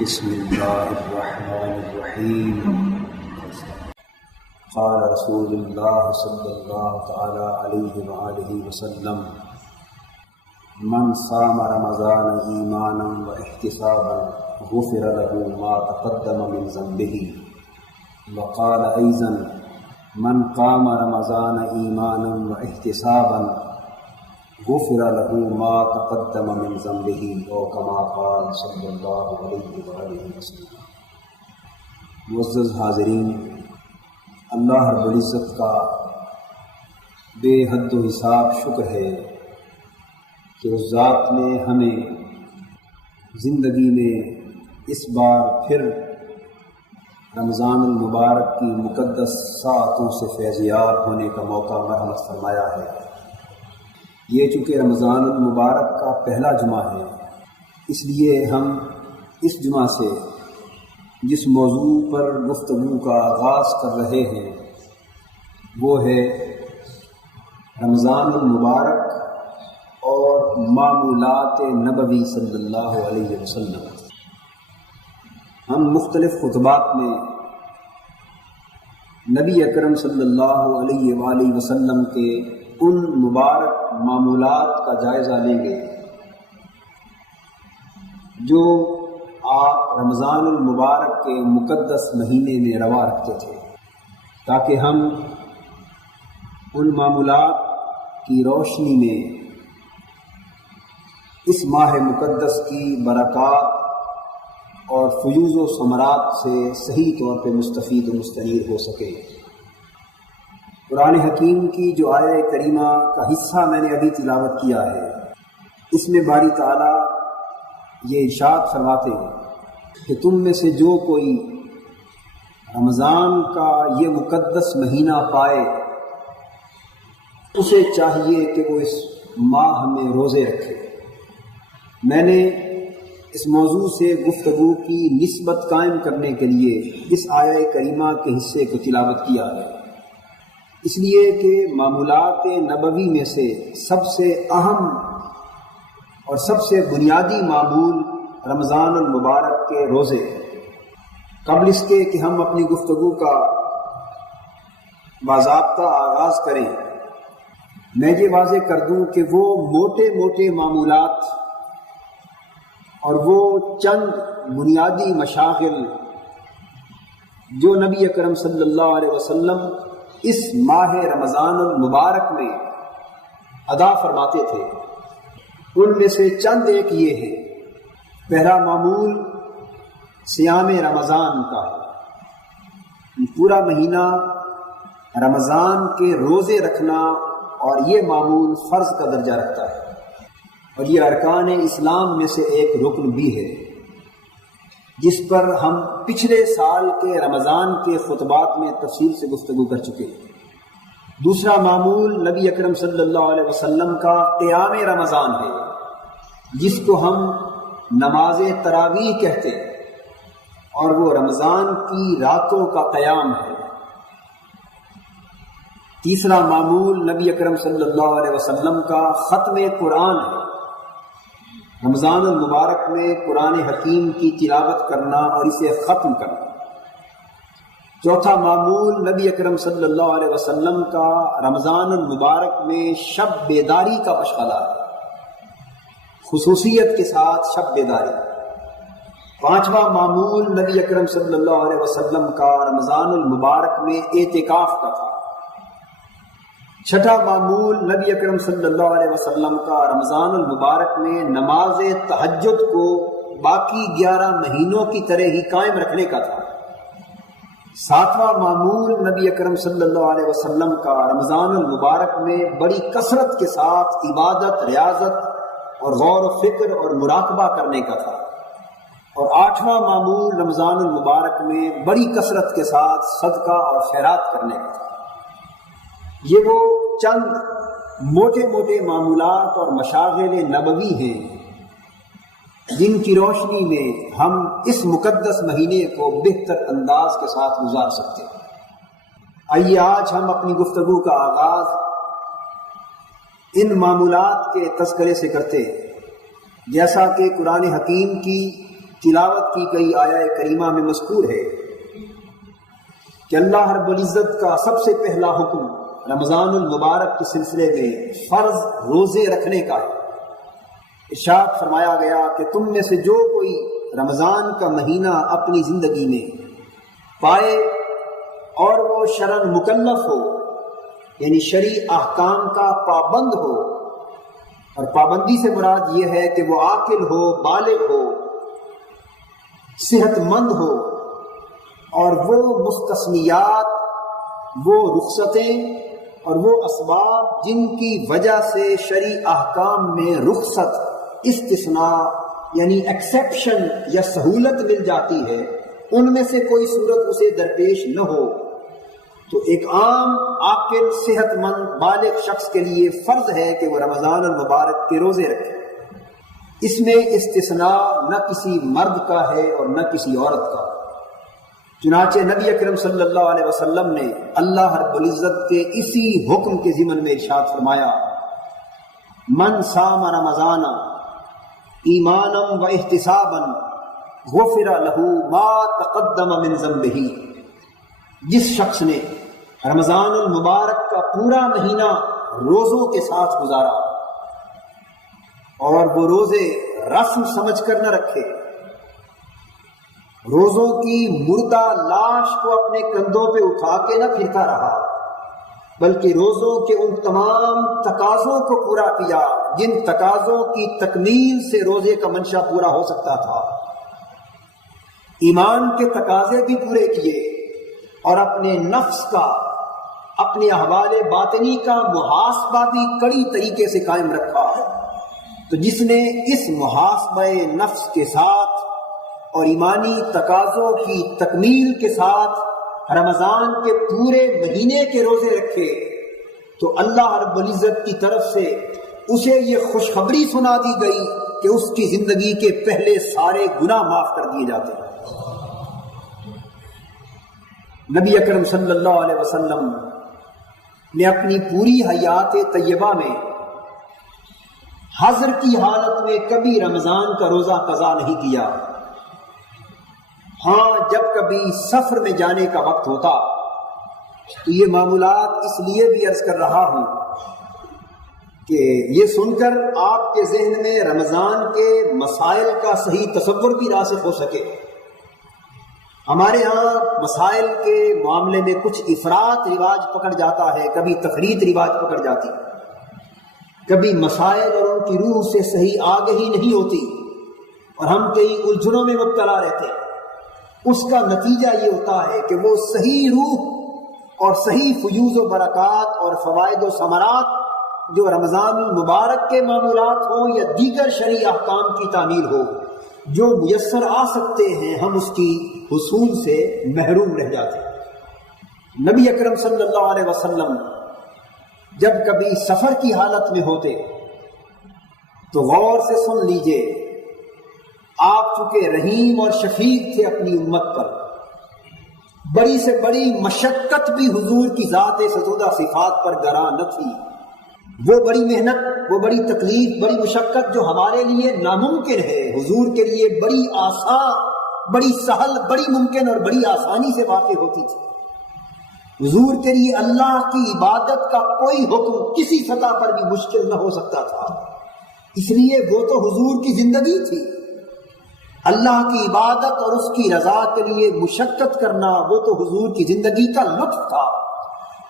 بسم اللہ الرحمن الرحیم۔ قال رسول اللہ صلی اللہ تعالی علیہ وآلہ وسلم: من صام رمضان ایمانا واحتسابا غفر له ما تقدم من ذنبه۔ وقال ایضا: من قام رمضان ایمانا واحتسابا غفر له ما تقدم من ذنبه، او كما قال صلی اللہ علیہ وآلہ وسلم۔ معزز حاضرین، اللہ رب العزت کا بے حد و حساب شکر ہے کہ اس ذات نے ہمیں زندگی میں اس بار پھر رمضان المبارک کی مقدس ساعتوں سے فیضیاب ہونے کا موقع مرحمت فرمایا ہے۔ یہ چونکہ رمضان المبارک کا پہلا جمعہ ہے، اس لیے ہم اس جمعہ سے جس موضوع پر گفتگو کا آغاز کر رہے ہیں وہ ہے رمضان المبارک اور معمولات نبوی صلی اللہ علیہ وسلم۔ ہم مختلف خطبات میں نبی اکرم صلی اللہ علیہ وآلہ وسلم کے ان مبارک معمولات کا جائزہ لیں گے جو آپ رمضان المبارک کے مقدس مہینے میں روا رکھتے تھے، تاکہ ہم ان معمولات کی روشنی میں اس ماہ مقدس کی برکات اور فیوز و ثمرات سے صحیح طور پہ مستفید و مستنیر ہو سکے۔ قرآن حکیم کی جو آیہ کریمہ کا حصہ میں نے ابھی تلاوت کیا ہے، اس میں باری تعالیٰ یہ ارشاد فرماتے ہیں کہ تم میں سے جو کوئی رمضان کا یہ مقدس مہینہ پائے اسے چاہیے کہ وہ اس ماہ میں روزے رکھے۔ میں نے اس موضوع سے گفتگو کی نسبت قائم کرنے کے لیے اس آیہ کریمہ کے حصے کو تلاوت کیا ہے، اس لیے کہ معمولات نبوی میں سے سب سے اہم اور سب سے بنیادی معمول رمضان المبارک کے روزے۔ قبل اس کے کہ ہم اپنی گفتگو کا باضابطہ آغاز کریں، میں یہ واضح کر دوں کہ وہ موٹے موٹے معمولات اور وہ چند بنیادی مشاغل جو نبی اکرم صلی اللہ علیہ وسلم اس ماہ رمضان المبارک میں ادا فرماتے تھے، ان میں سے چند ایک یہ ہے۔ پہلا معمول صیام رمضان کا ہے، پورا مہینہ رمضان کے روزے رکھنا، اور یہ معمول فرض کا درجہ رکھتا ہے اور یہ ارکان اسلام میں سے ایک رکن بھی ہے، جس پر ہم پچھلے سال کے رمضان کے خطبات میں تفصیل سے گفتگو کر چکے ہیں۔ دوسرا معمول نبی اکرم صلی اللہ علیہ وسلم کا قیام رمضان ہے، جس کو ہم نماز تراویح کہتے ہیں، اور وہ رمضان کی راتوں کا قیام ہے۔ تیسرا معمول نبی اکرم صلی اللہ علیہ وسلم کا ختم قرآن ہے، رمضان المبارک میں قرآن حکیم کی تلاوت کرنا اور اسے ختم کرنا۔ چوتھا معمول نبی اکرم صلی اللہ علیہ وسلم کا رمضان المبارک میں شب بیداری کا مشغلہ ہے، خصوصیت کے ساتھ شب بیداری۔ پانچواں معمول نبی اکرم صلی اللہ علیہ وسلم کا رمضان المبارک میں اعتکاف کا تھا۔ چھٹا معمول نبی اکرم صلی اللہ علیہ وسلم کا رمضان المبارک میں نماز تہجد کو باقی 11 مہینوں کی طرح ہی قائم رکھنے کا تھا۔ ساتواں معمول نبی اکرم صلی اللہ علیہ وسلم کا رمضان المبارک میں بڑی کثرت کے ساتھ عبادت، ریاضت اور غور و فکر اور مراقبہ کرنے کا تھا۔ اور آٹھواں معمول رمضان المبارک میں بڑی کثرت کے ساتھ صدقہ اور خیرات کرنے کا تھا۔ یہ وہ چند موٹے موٹے معمولات اور مشاغل نبوی ہیں جن کی روشنی میں ہم اس مقدس مہینے کو بہتر انداز کے ساتھ گزار سکتے ہیں۔ آئیے آج ہم اپنی گفتگو کا آغاز ان معمولات کے تذکرے سے کرتے ہیں، جیسا کہ قرآن حکیم کی تلاوت کی گئی آیہ کریمہ میں مذکور ہے کہ اللہ رب العزت کا سب سے پہلا حکم رمضان المبارک کے سلسلے میں فرض روزے رکھنے کا ہے۔ ارشاد فرمایا گیا کہ تم میں سے جو کوئی رمضان کا مہینہ اپنی زندگی میں پائے اور وہ شرعاً مکلف ہو، یعنی شرعی احکام کا پابند ہو، اور پابندی سے مراد یہ ہے کہ وہ عاقل ہو، بالغ ہو، صحت مند ہو، اور وہ مستثنیات، وہ رخصتیں اور وہ اسباب جن کی وجہ سے شرعی احکام میں رخصت، استثناء یعنی ایکسیپشن یا سہولت مل جاتی ہے، ان میں سے کوئی صورت اسے درپیش نہ ہو، تو ایک عام عاقل صحت مند بالغ شخص کے لیے فرض ہے کہ وہ رمضان المبارک کے روزے رکھے۔ اس میں استثناء نہ کسی مرد کا ہے اور نہ کسی عورت کا۔ چنانچہ نبی اکرم صلی اللہ علیہ وسلم نے اللہ رب العزت کے اسی حکم کے ضمن میں ارشاد فرمایا، من صام رمضان ایمانا و احتسابا غفر له ما تقدم من ذنبہ، جس شخص نے رمضان المبارک کا پورا مہینہ روزوں کے ساتھ گزارا اور وہ روزے رسم سمجھ کر نہ رکھے، روزوں کی مردہ لاش کو اپنے کندھوں پہ اٹھا کے نہ پھرتا رہا، بلکہ روزوں کے ان تمام تقاضوں کو پورا کیا جن تقاضوں کی تکمیل سے روزے کا منشا پورا ہو سکتا تھا، ایمان کے تقاضے بھی پورے کیے اور اپنے نفس کا، اپنے احوال باطنی کا محاسبہ بھی کڑی طریقے سے قائم رکھا۔ تو جس نے اس محاسبہ نفس کے ساتھ اور ایمانی تقاضوں کی تکمیل کے ساتھ رمضان کے پورے مہینے کے روزے رکھے، تو اللہ رب العزت کی طرف سے اسے یہ خوشخبری سنا دی گئی کہ اس کی زندگی کے پہلے سارے گناہ معاف کر دیے جاتے ہیں۔ نبی اکرم صلی اللہ علیہ وسلم نے اپنی پوری حیات طیبہ میں حضر کی حالت میں کبھی رمضان کا روزہ قضا نہیں کیا۔ ہاں جب کبھی سفر میں جانے کا وقت ہوتا تو یہ معمولات اس لیے بھی عرض کر رہا ہوں کہ یہ سن کر آپ کے ذہن میں رمضان کے مسائل کا صحیح تصور بھی راسخ ہو سکے۔ ہمارے ہاں مسائل کے معاملے میں کچھ افراط رواج پکڑ جاتا ہے، کبھی تفریط رواج پکڑ جاتی، کبھی مسائل اور ان کی روح سے صحیح آگہی نہیں ہوتی اور ہم کئی الجھنوں میں مبتلا رہتے ہیں۔ اس کا نتیجہ یہ ہوتا ہے کہ وہ صحیح روح اور صحیح فیوز و برکات اور فوائد و ثمرات جو رمضان المبارک کے معمولات ہوں یا دیگر شرعی احکام کی تعمیل ہو جو میسر آ سکتے ہیں، ہم اس کی حصول سے محروم رہ جاتے ہیں۔ نبی اکرم صلی اللہ علیہ وسلم جب کبھی سفر کی حالت میں ہوتے تو غور سے سن لیجئے، آپ چونکہ رحیم اور شفیق تھے اپنی امت پر، بڑی سے بڑی مشقت بھی حضور کی ذات ستودہ صفات پر گراں نہ تھی۔ وہ بڑی محنت، وہ بڑی تکلیف، بڑی مشقت جو ہمارے لیے ناممکن ہے، حضور کے لیے بڑی آسان، بڑی سہل، بڑی ممکن اور بڑی آسانی سے واقع ہوتی تھی۔ حضور کے لیے اللہ کی عبادت کا کوئی حکم کسی سطح پر بھی مشکل نہ ہو سکتا تھا، اس لیے وہ تو حضور کی زندگی تھی۔ اللہ کی عبادت اور اس کی رضا کے لیے مشقت کرنا وہ تو حضور کی زندگی کا لطف تھا،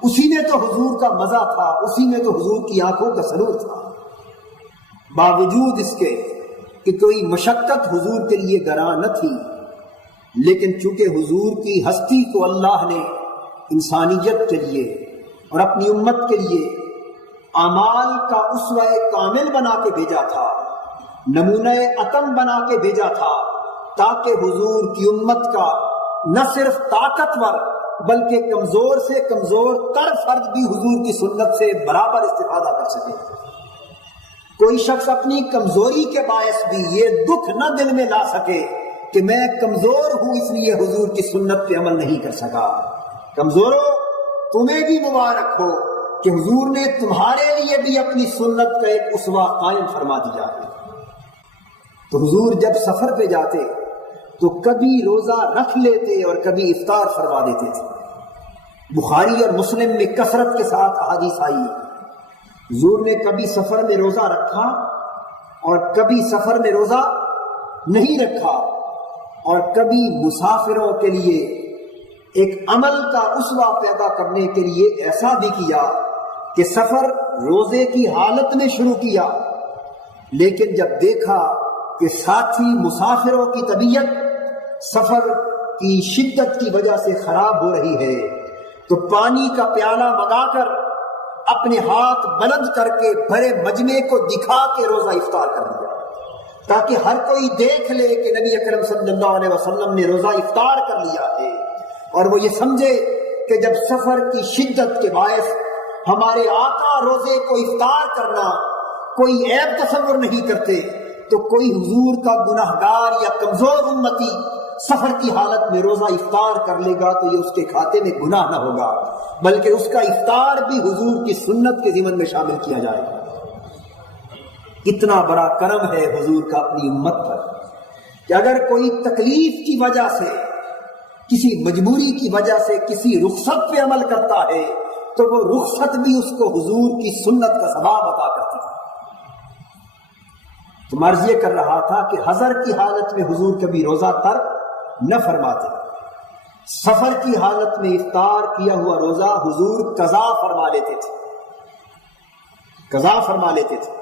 اسی میں تو حضور کا مزہ تھا، اسی میں تو حضور کی آنکھوں کا سرور تھا۔ باوجود اس کے کہ کوئی مشقت حضور کے لیے گراں نہ تھی، لیکن چونکہ حضور کی ہستی کو اللہ نے انسانیت کے لیے اور اپنی امت کے لیے اعمال کا اسوہ کامل بنا کے بھیجا تھا، نمونہ اتم بنا کے بھیجا تھا، تاکہ حضور کی امت کا نہ صرف طاقتور بلکہ کمزور سے کمزور تر فرد بھی حضور کی سنت سے برابر استفادہ کر سکے۔ کوئی شخص اپنی کمزوری کے باعث بھی یہ دکھ نہ دل میں لا سکے کہ میں کمزور ہوں اس لیے حضور کی سنت پہ عمل نہیں کر سکا۔ کمزوروں، تمہیں بھی مبارک ہو کہ حضور نے تمہارے لیے بھی اپنی سنت کا ایک اسوہ قائم فرما دیا۔ تو حضور جب سفر پہ جاتے تو کبھی روزہ رکھ لیتے اور کبھی افطار فرما دیتے تھے۔ بخاری اور مسلم میں کثرت کے ساتھ احادیث آئی ہے، حضور نے کبھی سفر میں روزہ رکھا اور کبھی سفر میں روزہ نہیں رکھا، اور کبھی مسافروں کے لیے ایک عمل کا اسوہ پیدا کرنے کے لیے ایسا بھی کیا کہ سفر روزے کی حالت میں شروع کیا، لیکن جب دیکھا کہ ساتھی مسافروں کی طبیعت سفر کی شدت کی وجہ سے خراب ہو رہی ہے تو پانی کا پیالہ منگا کر اپنے ہاتھ بلند کر کے بھرے مجمع کو دکھا کے روزہ افطار کر دیا، تاکہ ہر کوئی دیکھ لے کہ نبی اکرم صلی اللہ علیہ وسلم نے روزہ افطار کر لیا ہے، اور وہ یہ سمجھے کہ جب سفر کی شدت کے باعث ہمارے آقا روزے کو افطار کرنا کوئی عیب تصور نہیں کرتے، تو کوئی حضور کا گناہگار یا کمزور امتی سفر کی حالت میں روزہ افطار کر لے گا تو یہ اس کے کھاتے میں گناہ نہ ہوگا، بلکہ اس کا افطار بھی حضور کی سنت کے ضمن میں شامل کیا جائے گا۔ اتنا بڑا کرم ہے حضور کا اپنی امت پر کہ اگر کوئی تکلیف کی وجہ سے، کسی مجبوری کی وجہ سے کسی رخصت پہ عمل کرتا ہے تو وہ رخصت بھی اس کو حضور کی سنت کا ثواب عطا کرتی ہے۔ تو مرض یہ کر رہا تھا کہ حضر کی حالت میں حضور کبھی روزہ ترک نہ فرماتے، سفر کی حالت میں افطار کیا ہوا روزہ حضور قضا فرما لیتے تھے، قضا فرما لیتے تھے۔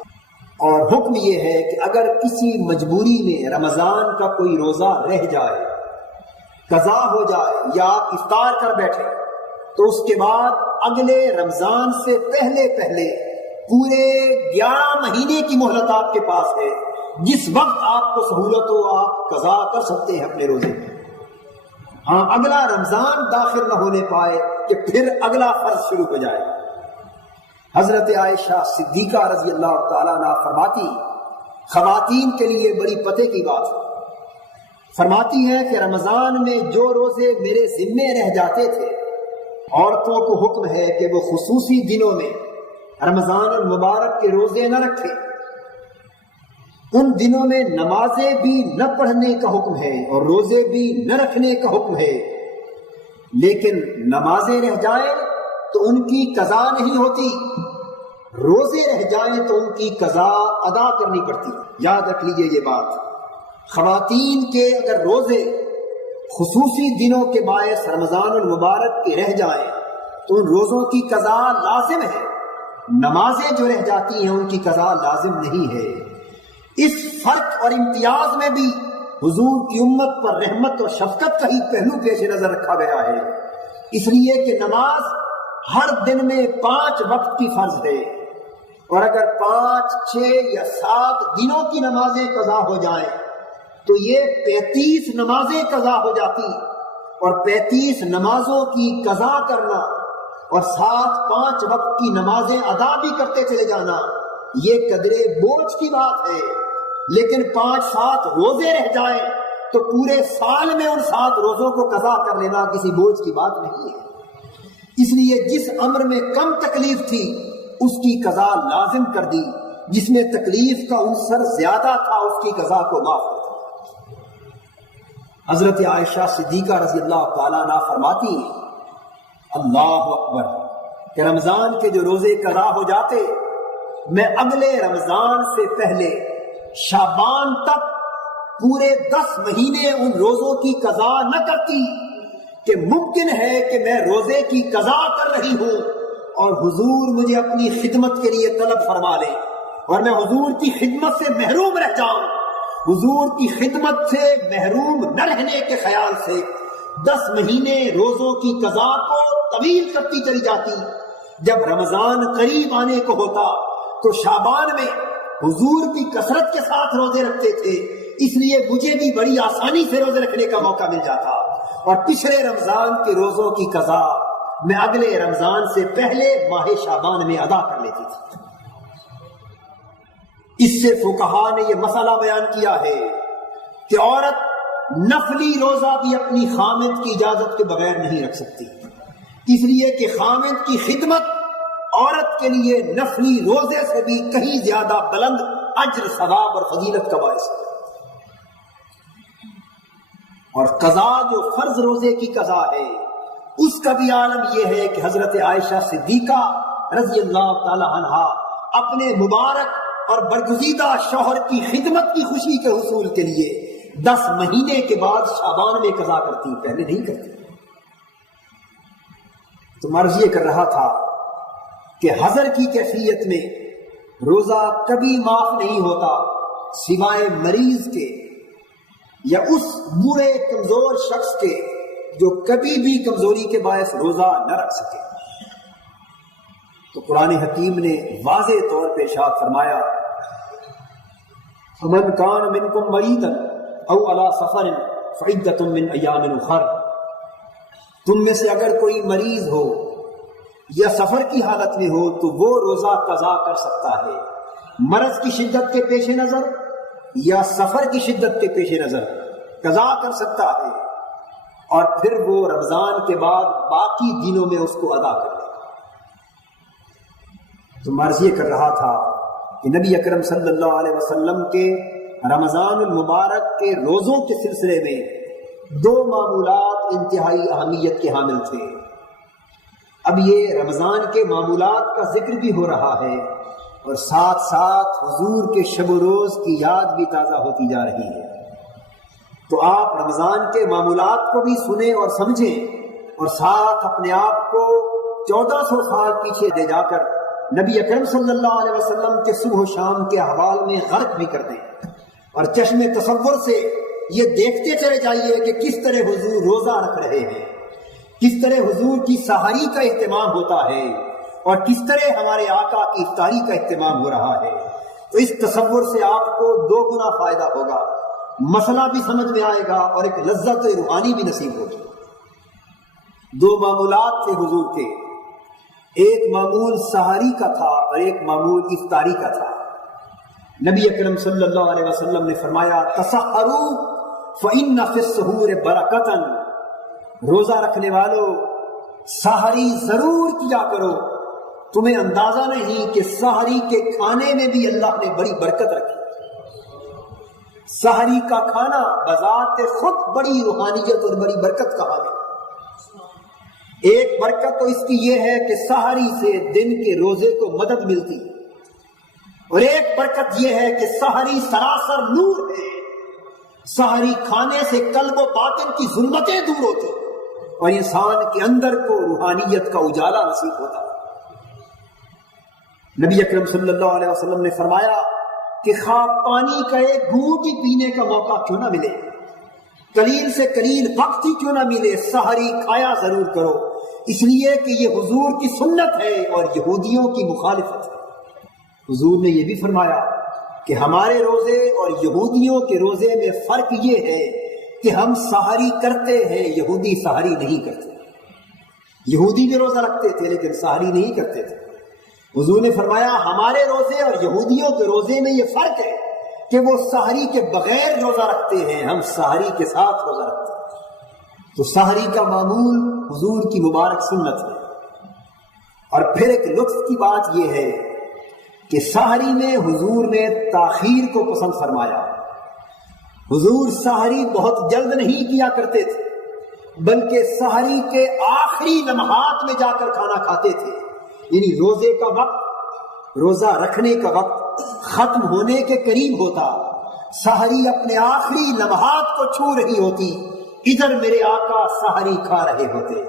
اور حکم یہ ہے کہ اگر کسی مجبوری میں رمضان کا کوئی روزہ رہ جائے، قضا ہو جائے یا آپ افطار کر بیٹھے، تو اس کے بعد اگلے رمضان سے پہلے پورے 11 مہینے کی مہلت آپ کے پاس ہے، جس وقت آپ کو سہولت ہو آپ قضا کر سکتے ہیں اپنے روزے میں۔ ہاں، اگلا رمضان داخل نہ ہونے پائے کہ پھر اگلا فرض شروع ہو جائے۔ حضرت عائشہ صدیقہ رضی اللہ تعالیٰ عنہ فرماتی، خواتین کے لیے بڑی پتے کی بات ہے، فرماتی ہیں کہ رمضان میں جو روزے میرے ذمے رہ جاتے تھے، عورتوں کو حکم ہے کہ وہ خصوصی دنوں میں رمضان المبارک کے روزے نہ رکھیں، ان دنوں میں نمازیں بھی نہ پڑھنے کا حکم ہے اور روزے بھی نہ رکھنے کا حکم ہے، لیکن نمازیں رہ جائیں تو ان کی قضا نہیں ہوتی، روزے رہ جائیں تو ان کی قضا ادا کرنی پڑتی۔ یاد رکھ لیجئے یہ بات، خواتین کے اگر روزے خصوصی دنوں کے باعث رمضان المبارک کے رہ جائیں تو ان روزوں کی قضا لازم ہے، نمازیں جو رہ جاتی ہیں ان کی قضا لازم نہیں ہے۔ اس فرق اور امتیاز میں بھی حضور کی امت پر رحمت اور شفقت کا ہی پہلو پیش نظر رکھا گیا ہے، اس لیے کہ نماز ہر دن میں 5 وقت کی فرض ہے، اور اگر 5، 6 یا 7 دنوں کی نمازیں قضا ہو جائیں تو یہ 35 نمازیں قضا ہو جاتی، اور 35 نمازوں کی قضا کرنا اور 5 وقت کی نمازیں ادا بھی کرتے چلے جانا یہ قدرے بوجھ کی بات ہے، لیکن 5-7 روزے رہ جائیں تو پورے سال میں ان 7 روزوں کو قضا کر لینا کسی بوجھ کی بات نہیں ہے۔ اس لیے جس امر میں کم تکلیف تھی اس کی قضا لازم کر دی، جس میں تکلیف کا عنصر زیادہ تھا اس کی قضا کو معاف کر دی۔ حضرت عائشہ صدیقہ رضی اللہ تعالیٰ عنہ فرماتی، اللہ اکبر، کہ رمضان کے جو روزے قضا ہو جاتے میں اگلے رمضان سے پہلے شعبان تک پورے 10 مہینے ان روزوں کی قضا نہ کرتی، کہ ممکن ہے کہ میں روزے کی قضا کر رہی ہوں اور حضور مجھے اپنی خدمت کے لیے طلب فرما لے اور میں حضور کی خدمت سے محروم رہ جاؤں۔ حضور کی خدمت سے محروم نہ رہنے کے خیال سے 10 مہینے روزوں کی قضا کو طویل کرتی چلی جاتی۔ جب رمضان قریب آنے کو ہوتا تو شعبان میں حضور بھی کثرت کے ساتھ روزے رکھتے تھے، اس لیے مجھے بھی بڑی آسانی سے روزے رکھنے کا موقع مل جاتا، اور پچھلے رمضان کے روزوں کی قضا میں اگلے رمضان سے پہلے ماہ شعبان میں ادا کر لیتی تھی۔ اس سے فقہا نے یہ مسئلہ بیان کیا ہے کہ عورت نفلی روزہ بھی اپنی خامد کی اجازت کے بغیر نہیں رکھ سکتی، اس لیے کہ خامد کی خدمت عورت کے لیے نفلی روزے سے بھی کہیں زیادہ بلند اجر، ثواب اور فضیلت کا باعث ہے۔ اور قضا جو فرض روزے کی قضا ہے اس کا بھی عالم یہ ہے کہ حضرت عائشہ صدیقہ رضی اللہ تعالی عنہا اپنے مبارک اور برگزیدہ شوہر کی خدمت کی خوشی کے حصول کے لیے 10 مہینے کے بعد شعبان میں قضا کرتی، پہلے نہیں کرتی۔ تو عرض یہ کر رہا تھا کہ حضر کی کیفیت میں روزہ کبھی معاف نہیں ہوتا سوائے مریض کے یا اس بوڑھے کمزور شخص کے جو کبھی بھی کمزوری کے باعث روزہ نہ رکھ سکے۔ تو قرآن حکیم نے واضح طور پہ ارشاد فرمایا فَمَنْ كَانَ مِنْكُمْ مَرِيضًا أَوْ عَلَى سَفَرٍ فَعِدَّةٌ مِّنْ أَيَّامٍ أُخَرَ، تم میں سے اگر کوئی مریض ہو یا سفر کی حالت میں ہو تو وہ روزہ قضا کر سکتا ہے، مرض کی شدت کے پیش نظر یا سفر کی شدت کے پیش نظر قضا کر سکتا ہے، اور پھر وہ رمضان کے بعد باقی دنوں میں اس کو ادا کر لے گا۔ تو عرض یہ کر رہا تھا کہ نبی اکرم صلی اللہ علیہ وسلم کے رمضان المبارک کے روزوں کے سلسلے میں 2 معمولات انتہائی اہمیت کے حامل تھے۔ اب یہ رمضان کے معمولات کا ذکر بھی ہو رہا ہے اور ساتھ ساتھ حضور کے شب و روز کی یاد بھی تازہ ہوتی جا رہی ہے۔ تو آپ رمضان کے معمولات کو بھی سنیں اور سمجھیں اور ساتھ اپنے آپ کو 1400 سال پیچھے لے جا کر نبی اکرم صلی اللہ علیہ وسلم کے صبح و شام کے احوال میں غرق بھی کر دیں اور چشم تصور سے یہ دیکھتے چلے جائیے کہ کس طرح حضور روزہ رکھ رہے ہیں، کس طرح حضور کی سحری کا اہتمام ہوتا ہے اور کس طرح ہمارے آقا کی افطاری کا اہتمام ہو رہا ہے۔ تو اس تصور سے آپ کو 2 گنا فائدہ ہوگا، مسئلہ بھی سمجھ میں آئے گا اور ایک لذت روحانی بھی نصیب ہوگی۔ 2 معمولات تھے حضور کے، ایک معمول سحری کا تھا اور ایک معمول افطاری کا تھا۔ نبی اکرم صلی اللہ علیہ وسلم نے فرمایا تسحروا فإن فی السحور برکۃ، روزہ رکھنے والوں سحری ضرور کیا کرو، تمہیں اندازہ نہیں کہ سحری کے کھانے میں بھی اللہ نے بڑی برکت رکھی۔ سحری کا کھانا بذات خود بڑی روحانیت اور بڑی برکت کا حامل۔ ایک برکت تو اس کی یہ ہے کہ سحری سے دن کے روزے کو مدد ملتی، اور ایک برکت یہ ہے کہ سحری سراسر نور ہے، سحری کھانے سے قلب و باطن کی ظلمتیں دور ہوتی اور انسان کے اندر کو روحانیت کا اجالا نصیب ہوتا۔ نبی اکرم صلی اللہ علیہ وسلم نے فرمایا کہ خواہ پانی کا ایک گھونٹ ہی پینے کا موقع کیوں نہ ملے، قلیل سے قلیل وقت ہی کیوں نہ ملے، سحری کھایا ضرور کرو، اس لیے کہ یہ حضور کی سنت ہے اور یہودیوں کی مخالفت ہے۔ حضور نے یہ بھی فرمایا کہ ہمارے روزے اور یہودیوں کے روزے میں فرق یہ ہے کہ ہم سحری کرتے ہیں، یہودی سحری نہیں کرتے۔ یہودی بھی روزہ رکھتے تھے لیکن سحری نہیں کرتے تھے۔ حضور نے فرمایا ہمارے روزے اور یہودیوں کے روزے میں یہ فرق ہے کہ وہ سحری کے بغیر روزہ رکھتے ہیں، ہم سحری کے ساتھ روزہ رکھتے ہیں۔ تو سحری کا معمول حضور کی مبارک سنت ہے۔ اور پھر ایک لطف کی بات یہ ہے کہ سحری میں حضور نے تاخیر کو پسند فرمایا۔ حضور سحری بہت جلد نہیں کیا کرتے تھے بلکہ سحری کے آخری لمحات میں جا کر کھانا کھاتے تھے، یعنی روزے کا وقت، روزہ رکھنے کا وقت ختم ہونے کے قریب ہوتا، سحری اپنے آخری لمحات کو چھو رہی ہوتی، ادھر میرے آقا سحری کھا رہے ہوتے۔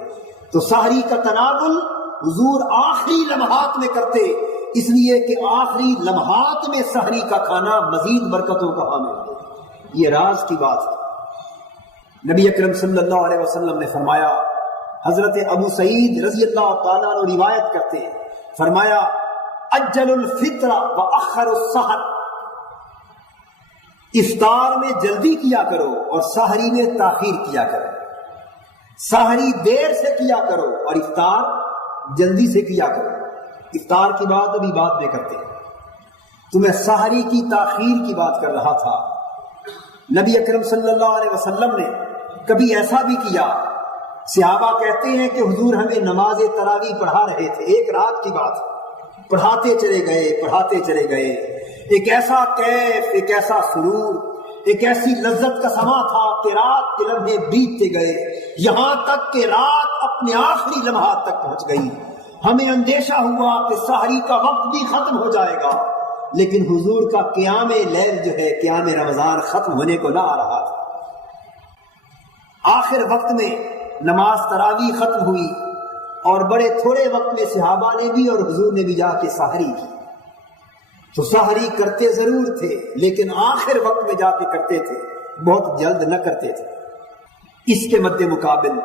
تو سحری کا تناول حضور آخری لمحات میں کرتے، اس لیے کہ آخری لمحات میں سحری کا کھانا مزید برکتوں کا حامل ہے۔ یہ راز کی بات ہے۔ نبی اکرم صلی اللہ علیہ وسلم نے فرمایا، حضرت ابو سعید رضی اللہ تعالیٰ عنہ روایت کرتے ہیں، فرمایا اجل الفطر واخر السحر، افطار میں جلدی کیا کرو اور سحری میں تاخیر کیا کرو، سحری دیر سے کیا کرو اور افطار جلدی سے کیا کرو۔ افطار کی بات ابھی بعد میں کرتے ہیں، تو میں سحری کی تاخیر کی بات کر رہا تھا۔ نبی اکرم صلی اللہ علیہ وسلم نے کبھی ایسا بھی کیا، صحابہ کہتے ہیں کہ حضور ہمیں نماز تراویح پڑھا رہے تھے، ایک رات کی بات، پڑھاتے چلے گئے، ایک ایسا کیف، ایک ایسا سرور، ایک ایسی لذت کا سما تھا کہ رات کے لمحے بیتتے گئے، یہاں تک کہ رات اپنے آخری لمحات تک پہنچ گئی۔ ہمیں اندیشہ ہوا کہ سحری کا وقت بھی ختم ہو جائے گا، لیکن حضور کا قیام لیل جو ہے، قیام رمضان ختم ہونے کو نہ آ رہا تھا۔ آخر وقت میں نماز تراویح ختم ہوئی اور بڑے تھوڑے وقت میں صحابہ نے بھی اور حضور نے بھی جا کے سحری کی۔ تو سحری کرتے ضرور تھے لیکن آخر وقت میں جا کے کرتے تھے، بہت جلد نہ کرتے تھے۔ اس کے مد مقابل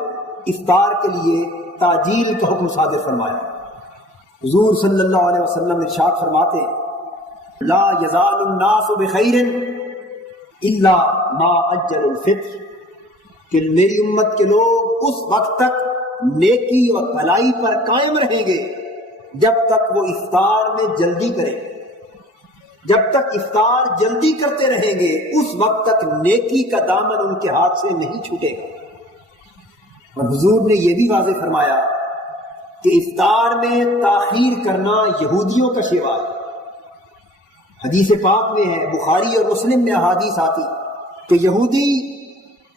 افطار کے لیے تاجیل کا حکم صادر فرمایا۔ حضور صلی اللہ علیہ وسلم ارشاد فرماتے لا یزال الناس بخیر الا ما اجل الفطر، کہ میری امت کے لوگ اس وقت تک نیکی اور بھلائی پر قائم رہیں گے جب تک وہ افطار میں جلدی کریں، جب تک افطار جلدی کرتے رہیں گے اس وقت تک نیکی کا دامن ان کے ہاتھ سے نہیں چھوٹے گا۔ اور حضور نے یہ بھی واضح فرمایا کہ افطار میں تاخیر کرنا یہودیوں کا شیوا ہے۔ حدیث پاک میں ہے، بخاری اور مسلم میں احادیث آتی کہ یہودی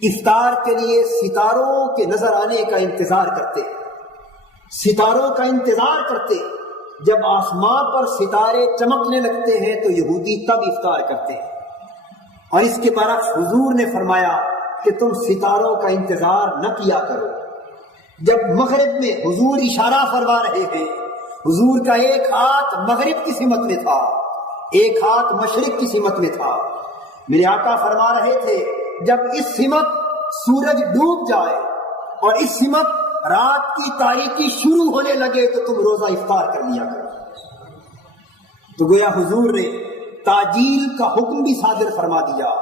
افطار کے لیے ستاروں کے نظر آنے کا انتظار کرتے، ستاروں کا انتظار کرتے۔ جب آسمان پر ستارے چمکنے لگتے ہیں تو یہودی تب افطار کرتے ہیں۔ اور اس کے برعکس حضور نے فرمایا کہ تم ستاروں کا انتظار نہ کیا کرو۔ جب مغرب میں حضور اشارہ فرما رہے ہیں، حضور کا ایک ہاتھ مغرب کی سمت میں تھا، ایک ہاتھ مشرق کی سمت میں تھا۔ میرے آقا فرما رہے تھے جب اس سمت سورج ڈوب جائے اور اس سمت رات کی تاریکی شروع ہونے لگے تو تم روزہ افطار کر لیا کرو۔ تو گویا حضور نے تاجیل کا حکم بھی صادر فرما دیا،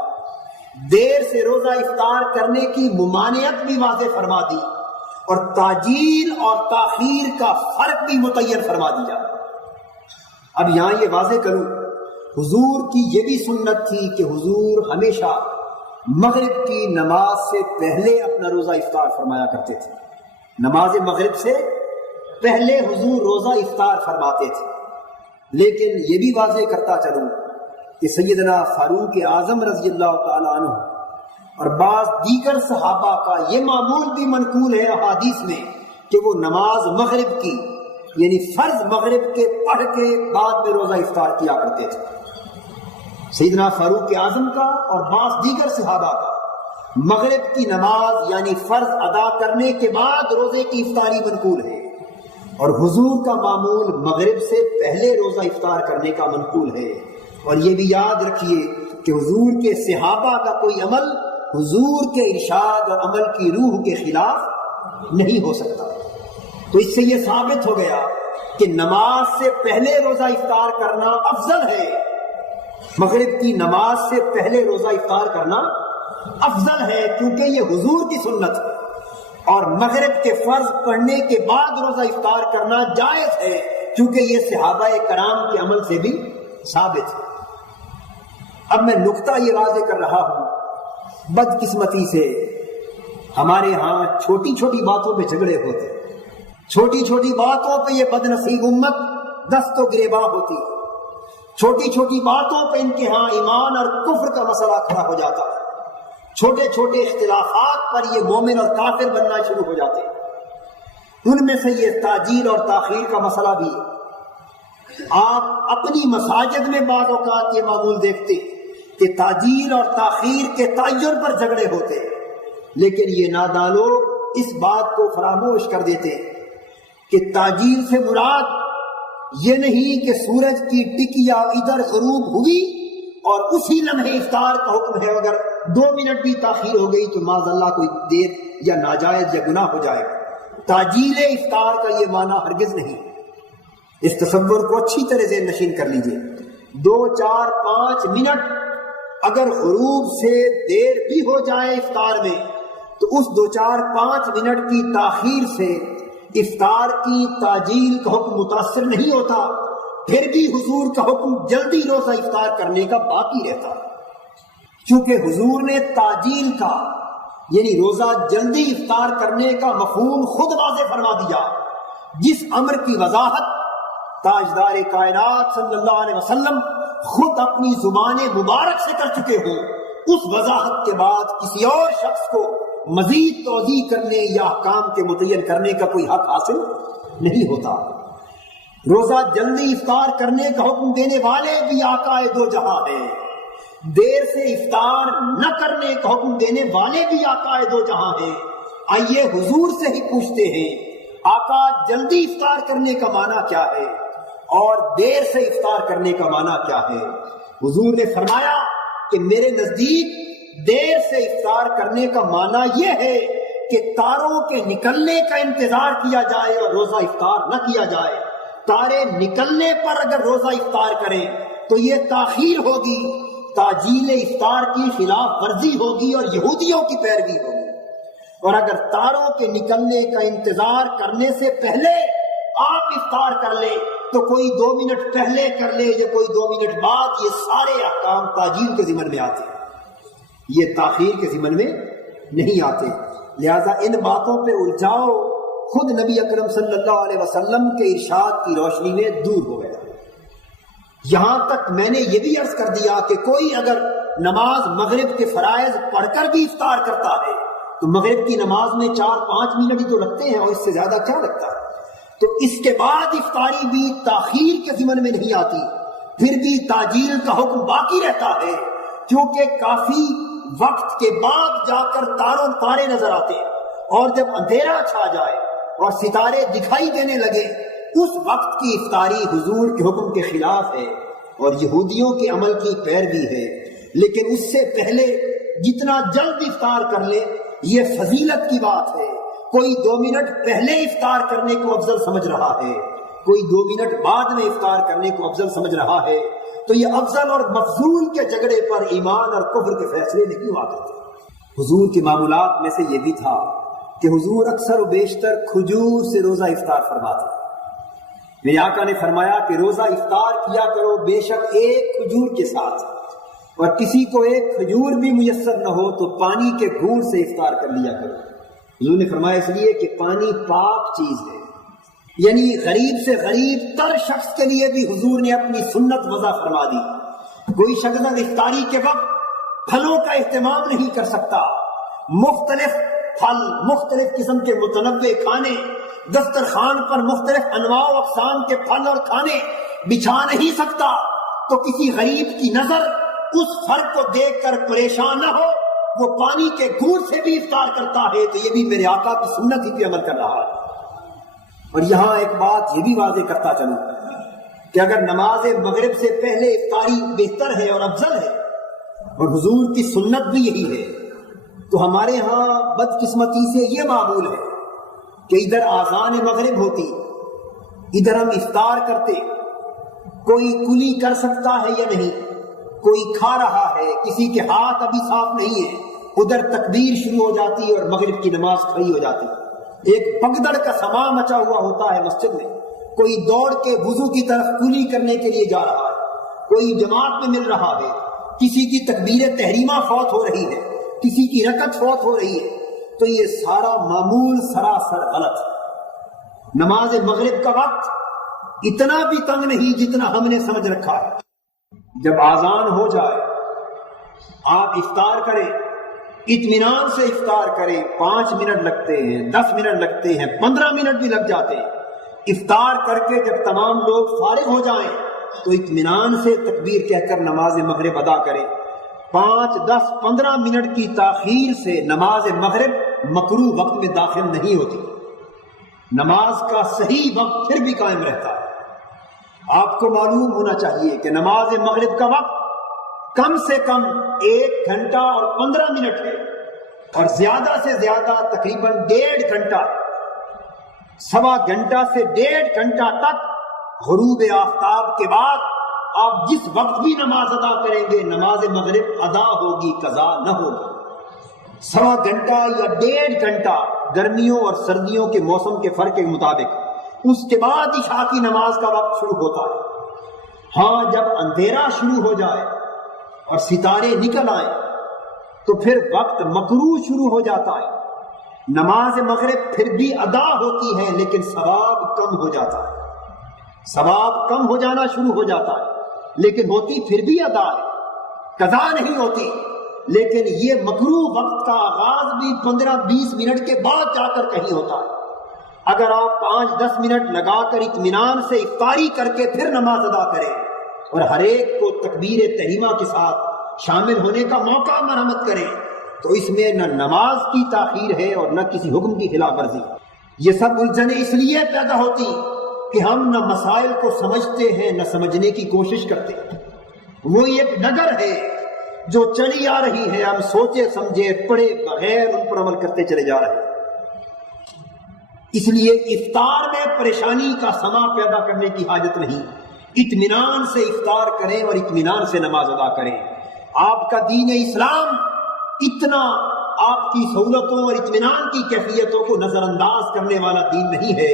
دیر سے روزہ افطار کرنے کی ممانعت بھی واضح فرما دی، اور تاجیل اور تاخیر کا فرق بھی متعین فرما دیا۔ اب یہاں یہ واضح کروں، حضور کی یہ بھی سنت تھی کہ حضور ہمیشہ مغرب کی نماز سے پہلے اپنا روزہ افطار فرمایا کرتے تھے۔ نماز مغرب سے پہلے حضور روزہ افطار فرماتے تھے، لیکن یہ بھی واضح کرتا چلوں کہ سیدنا فاروق اعظم رضی اللہ تعالیٰ عنہ اور بعض دیگر صحابہ کا یہ معمول بھی منقول ہے احادیث میں کہ وہ نماز مغرب کی یعنی فرض مغرب کے پڑھ کے بعد میں روزہ افطار کیا کرتے تھے۔ سیدنا فاروق اعظم کا اور بعض دیگر صحابہ کا مغرب کی نماز یعنی فرض ادا کرنے کے بعد روزے کی افطاری منقول ہے، اور حضور کا معمول مغرب سے پہلے روزہ افطار کرنے کا منقول ہے۔ اور یہ بھی یاد رکھیے کہ حضور کے صحابہ کا کوئی عمل حضور کے ارشاد اور عمل کی روح کے خلاف نہیں ہو سکتا۔ تو اس سے یہ ثابت ہو گیا کہ نماز سے پہلے روزہ افطار کرنا افضل ہے، مغرب کی نماز سے پہلے روزہ افطار کرنا افضل ہے، کیونکہ یہ حضور کی سنت ہے، اور مغرب کے فرض پڑھنے کے بعد روزہ افطار کرنا جائز ہے، کیونکہ یہ صحابہ کرام کے عمل سے بھی ثابت ہے۔ اب میں نقطہ یہ واضح کر رہا ہوں، بدقسمتی سے ہمارے ہاں چھوٹی چھوٹی باتوں پہ جھگڑے ہوتے، چھوٹی چھوٹی باتوں پہ یہ بد نصیب امت دست و گریباں ہوتی، چھوٹی چھوٹی باتوں پہ ان کے ہاں ایمان اور کفر کا مسئلہ کھڑا ہو جاتا ہے، چھوٹے چھوٹے اختلافات پر یہ مومن اور کافر بننا شروع ہو جاتے ہیں۔ ان میں سے یہ تاجیل اور تاخیر کا مسئلہ بھی ہے۔ آپ اپنی مساجد میں بعض اوقات یہ معمول دیکھتے کہ تاجیل اور تاخیر کے تعین پر جھگڑے ہوتے، لیکن یہ نادان لوگ اس بات کو فراموش کر دیتے کہ تاجیل سے مراد یہ نہیں کہ سورج کی ٹکیا ادھر غروب ہوئی اور اسی لمحے افطار کا حکم ہے، اگر 2 منٹ بھی تاخیر ہو گئی تو معاذ اللہ کوئی دیر یا ناجائز یا گناہ ہو جائے گا۔ تاجیل افطار کا یہ معنی ہرگز نہیں۔ اس تصور کو اچھی طرح ذہن نشین کر لیجئے، 2 4 5 منٹ اگر غروب سے دیر بھی ہو جائے افطار میں تو اس 2 4 5 منٹ کی تاخیر سے افطار کی تاجیل کا حکم متاثر نہیں ہوتا، پھر بھی حضور کا حکم جلدی روزہ افطار کرنے کا باقی رہتا، چونکہ حضور نے تاجیل کا یعنی روزہ جلدی افطار کرنے کا مفہوم خود واضح فرما دیا۔ جس امر کی وضاحت تاجدار کائنات صلی اللہ علیہ وسلم خود اپنی زبان مبارک سے کر چکے ہوں، اس وضاحت کے بعد کسی اور شخص کو مزید توضیح کرنے یا احکام کے متعین کرنے کا کوئی حق حاصل نہیں ہوتا۔ روزہ جلدی افطار کرنے کا حکم دینے والے بھی آقا دو جہاں ہیں، دیر سے افطار نہ کرنے کا حکم دینے والے بھی آقا دو جہاں ہیں۔ آئیے حضور سے ہی پوچھتے ہیں، آقا جلدی افطار کرنے کا معنی کیا ہے اور دیر سے افطار کرنے کا معنی کیا ہے؟ حضور نے فرمایا کہ میرے نزدیک دیر سے افطار کرنے کا معنی یہ ہے کہ تاروں کے نکلنے کا انتظار کیا جائے اور روزہ افطار نہ کیا جائے۔ تارے نکلنے پر اگر روزہ افطار کریں تو یہ تاخیر ہوگی، تاجیل افطار کی خلاف ورزی ہوگی اور یہودیوں کی پیروی ہوگی۔ اور اگر تاروں کے نکلنے کا انتظار کرنے سے پہلے آپ افطار کر لیں تو کوئی 2 منٹ پہلے کر لے یا کوئی 2 منٹ بعد، یہ سارے احکام تاجیل کے ضمن میں آتے ہیں، یہ تاخیر کے ضمن میں نہیں آتے۔ لہذا ان باتوں پہ الجھاؤ خود نبی اکرم صلی اللہ علیہ وسلم کے ارشاد کی روشنی میں دور ہو گیا۔ یہاں تک میں نے یہ بھی عرض کر دیا کہ کوئی اگر نماز مغرب کے فرائض پڑھ کر بھی افطار کرتا ہے تو مغرب کی نماز میں 4-5 منٹ ہی تو لگتے ہیں اور اس سے زیادہ کیا لگتا ہے، تو اس کے بعد افطاری بھی تاخیر کے ضمن میں نہیں آتی، پھر بھی تاجیل کا حکم باقی رہتا ہے، کیونکہ کافی وقت کے بعد جا کر تارے نظر آتے ہیں، اور جب اندھیرا چھا جائے اور ستارے دکھائی دینے لگے اس وقت کی افطاری حضور کے حکم کے خلاف ہے اور یہودیوں کے عمل کی پیروی ہے۔ لیکن اس سے پہلے جتنا جلد افطار کر لے یہ فضیلت کی بات ہے۔ کوئی 2 منٹ پہلے افطار کرنے کو افضل سمجھ رہا ہے، کوئی 2 منٹ بعد میں افطار کرنے کو افضل سمجھ رہا ہے، تو یہ افضل اور مفضول کے جھگڑے پر ایمان اور کفر کے فیصلے نہیں ہوا کرتے۔ حضور کے معمولات میں سے یہ بھی تھا کہ حضور اکثر و بیشتر کھجور سے روزہ افطار فرماتے۔ میرے آقا نے فرمایا کہ روزہ افطار کیا کرو بے شک ایک کھجور کے ساتھ، اور کسی کو ایک کھجور بھی میسر نہ ہو تو پانی کے گھونٹ سے افطار کر لیا کرو۔ حضور نے فرمایا اس لیے کہ پانی پاک چیز ہے، یعنی غریب سے غریب تر شخص کے لیے بھی حضور نے اپنی سنت وضع فرما دی۔ کوئی شخص افطاری کے وقت پھلوں کا اہتمام نہیں کر سکتا، مختلف پھل، مختلف قسم کے متنوع کھانے، دسترخوان پر مختلف انواع و اقسام کے پھل اور کھانے بچھا نہیں سکتا، تو کسی غریب کی نظر اس پھل کو دیکھ کر پریشان نہ ہو، وہ پانی کے گھونٹ سے بھی افطار کرتا ہے، تو یہ بھی میرے آقا کی سنت ہی پہ عمل کر رہا ہے۔ اور یہاں ایک بات یہ بھی واضح کرتا چلوں کہ اگر نماز مغرب سے پہلے افطاری بہتر ہے اور افضل ہے اور حضور کی سنت بھی یہی ہے، تو ہمارے ہاں بدقسمتی سے یہ معمول ہے کہ ادھر آذان مغرب ہوتی، ادھر ہم افطار کرتے، کوئی کلی کر سکتا ہے یا نہیں، کوئی کھا رہا ہے، کسی کے ہاتھ ابھی صاف نہیں ہے، ادھر تکبیر شروع ہو جاتی اور مغرب کی نماز کھڑی ہو جاتی، ایک پگدڑ کا سما مچا ہوا ہوتا ہے مسجد میں، کوئی دوڑ کے وضو کی طرف کلی کرنے کے لیے جا رہا ہے، کوئی جماعت میں مل رہا ہے، کسی کی تکبیر تحریمہ فوت ہو رہی ہے، کسی کی رکعت فوت ہو رہی ہے، تو یہ سارا معمول سراسر غلط ہے۔ نماز مغرب کا وقت اتنا بھی تنگ نہیں جتنا ہم نے سمجھ رکھا ہے۔ جب آذان ہو جائے آپ افطار کریں، اطمینان سے افطار کریں، 5 منٹ لگتے ہیں، 10 منٹ لگتے ہیں، 15 منٹ بھی لگ جاتے ہیں، افطار کر کے جب تمام لوگ فارغ ہو جائیں تو اطمینان سے تکبیر کہہ کر نماز مغرب ادا کریں۔ 5، 10، 15 منٹ کی تاخیر سے نماز مغرب مکروہ وقت میں داخل نہیں ہوتی، نماز کا صحیح وقت پھر بھی قائم رہتا ہے۔ آپ کو معلوم ہونا چاہیے کہ نماز مغرب کا وقت کم سے کم 1 گھنٹہ اور 15 منٹ ہے، اور زیادہ سے زیادہ تقریباً 1.5 گھنٹہ، 1.25 گھنٹہ سے 1.5 گھنٹہ تک غروب آفتاب کے بعد آپ جس وقت بھی نماز ادا کریں گے نماز مغرب ادا ہوگی، قضا نہ ہوگی۔ 1.25 گھنٹہ یا 1.5 گھنٹہ گرمیوں اور سردیوں کے موسم کے فرق کے مطابق، اس کے بعد عشاء کی نماز کا وقت شروع ہوتا ہے۔ ہاں جب اندھیرا شروع ہو جائے اور ستارے نکل آئیں تو پھر وقت مکروہ شروع ہو جاتا ہے، نماز مغرب پھر بھی ادا ہوتی ہے لیکن ثواب کم ہو جاتا ہے، ثواب کم ہو جانا شروع ہو جاتا ہے، لیکن ہوتی پھر بھی ادا ہے، قضا نہیں ہوتی، لیکن یہ مکروہ وقت کا آغاز بھی 15-20 منٹ کے بعد جا کر کہیں ہوتا ہے۔ اگر آپ 5-10 منٹ لگا کر اطمینان سے افطاری کر کے پھر نماز ادا کریں اور ہر ایک کو تکبیر تحریمہ کے ساتھ شامل ہونے کا موقع مرحمت کریں، تو اس میں نہ نماز کی تاخیر ہے اور نہ کسی حکم کی خلاف ورزی۔ یہ سب الجھنیں اس لیے پیدا ہوتی کہ ہم نہ مسائل کو سمجھتے ہیں نہ سمجھنے کی کوشش کرتے ہیں۔ وہی ایک ڈگر ہے جو چلی آ رہی ہے، ہم سوچے سمجھے پڑھے بغیر ان پر عمل کرتے چلے جا رہے ہیں۔ اس لیے افطار میں پریشانی کا سما پیدا کرنے کی حاجت نہیں، اطمینان سے افطار کریں اور اطمینان سے نماز ادا کریں۔ آپ کا دین اسلام اتنا آپ کی سہولتوں اور اطمینان کی کیفیتوں کو نظر انداز کرنے والا دین نہیں ہے۔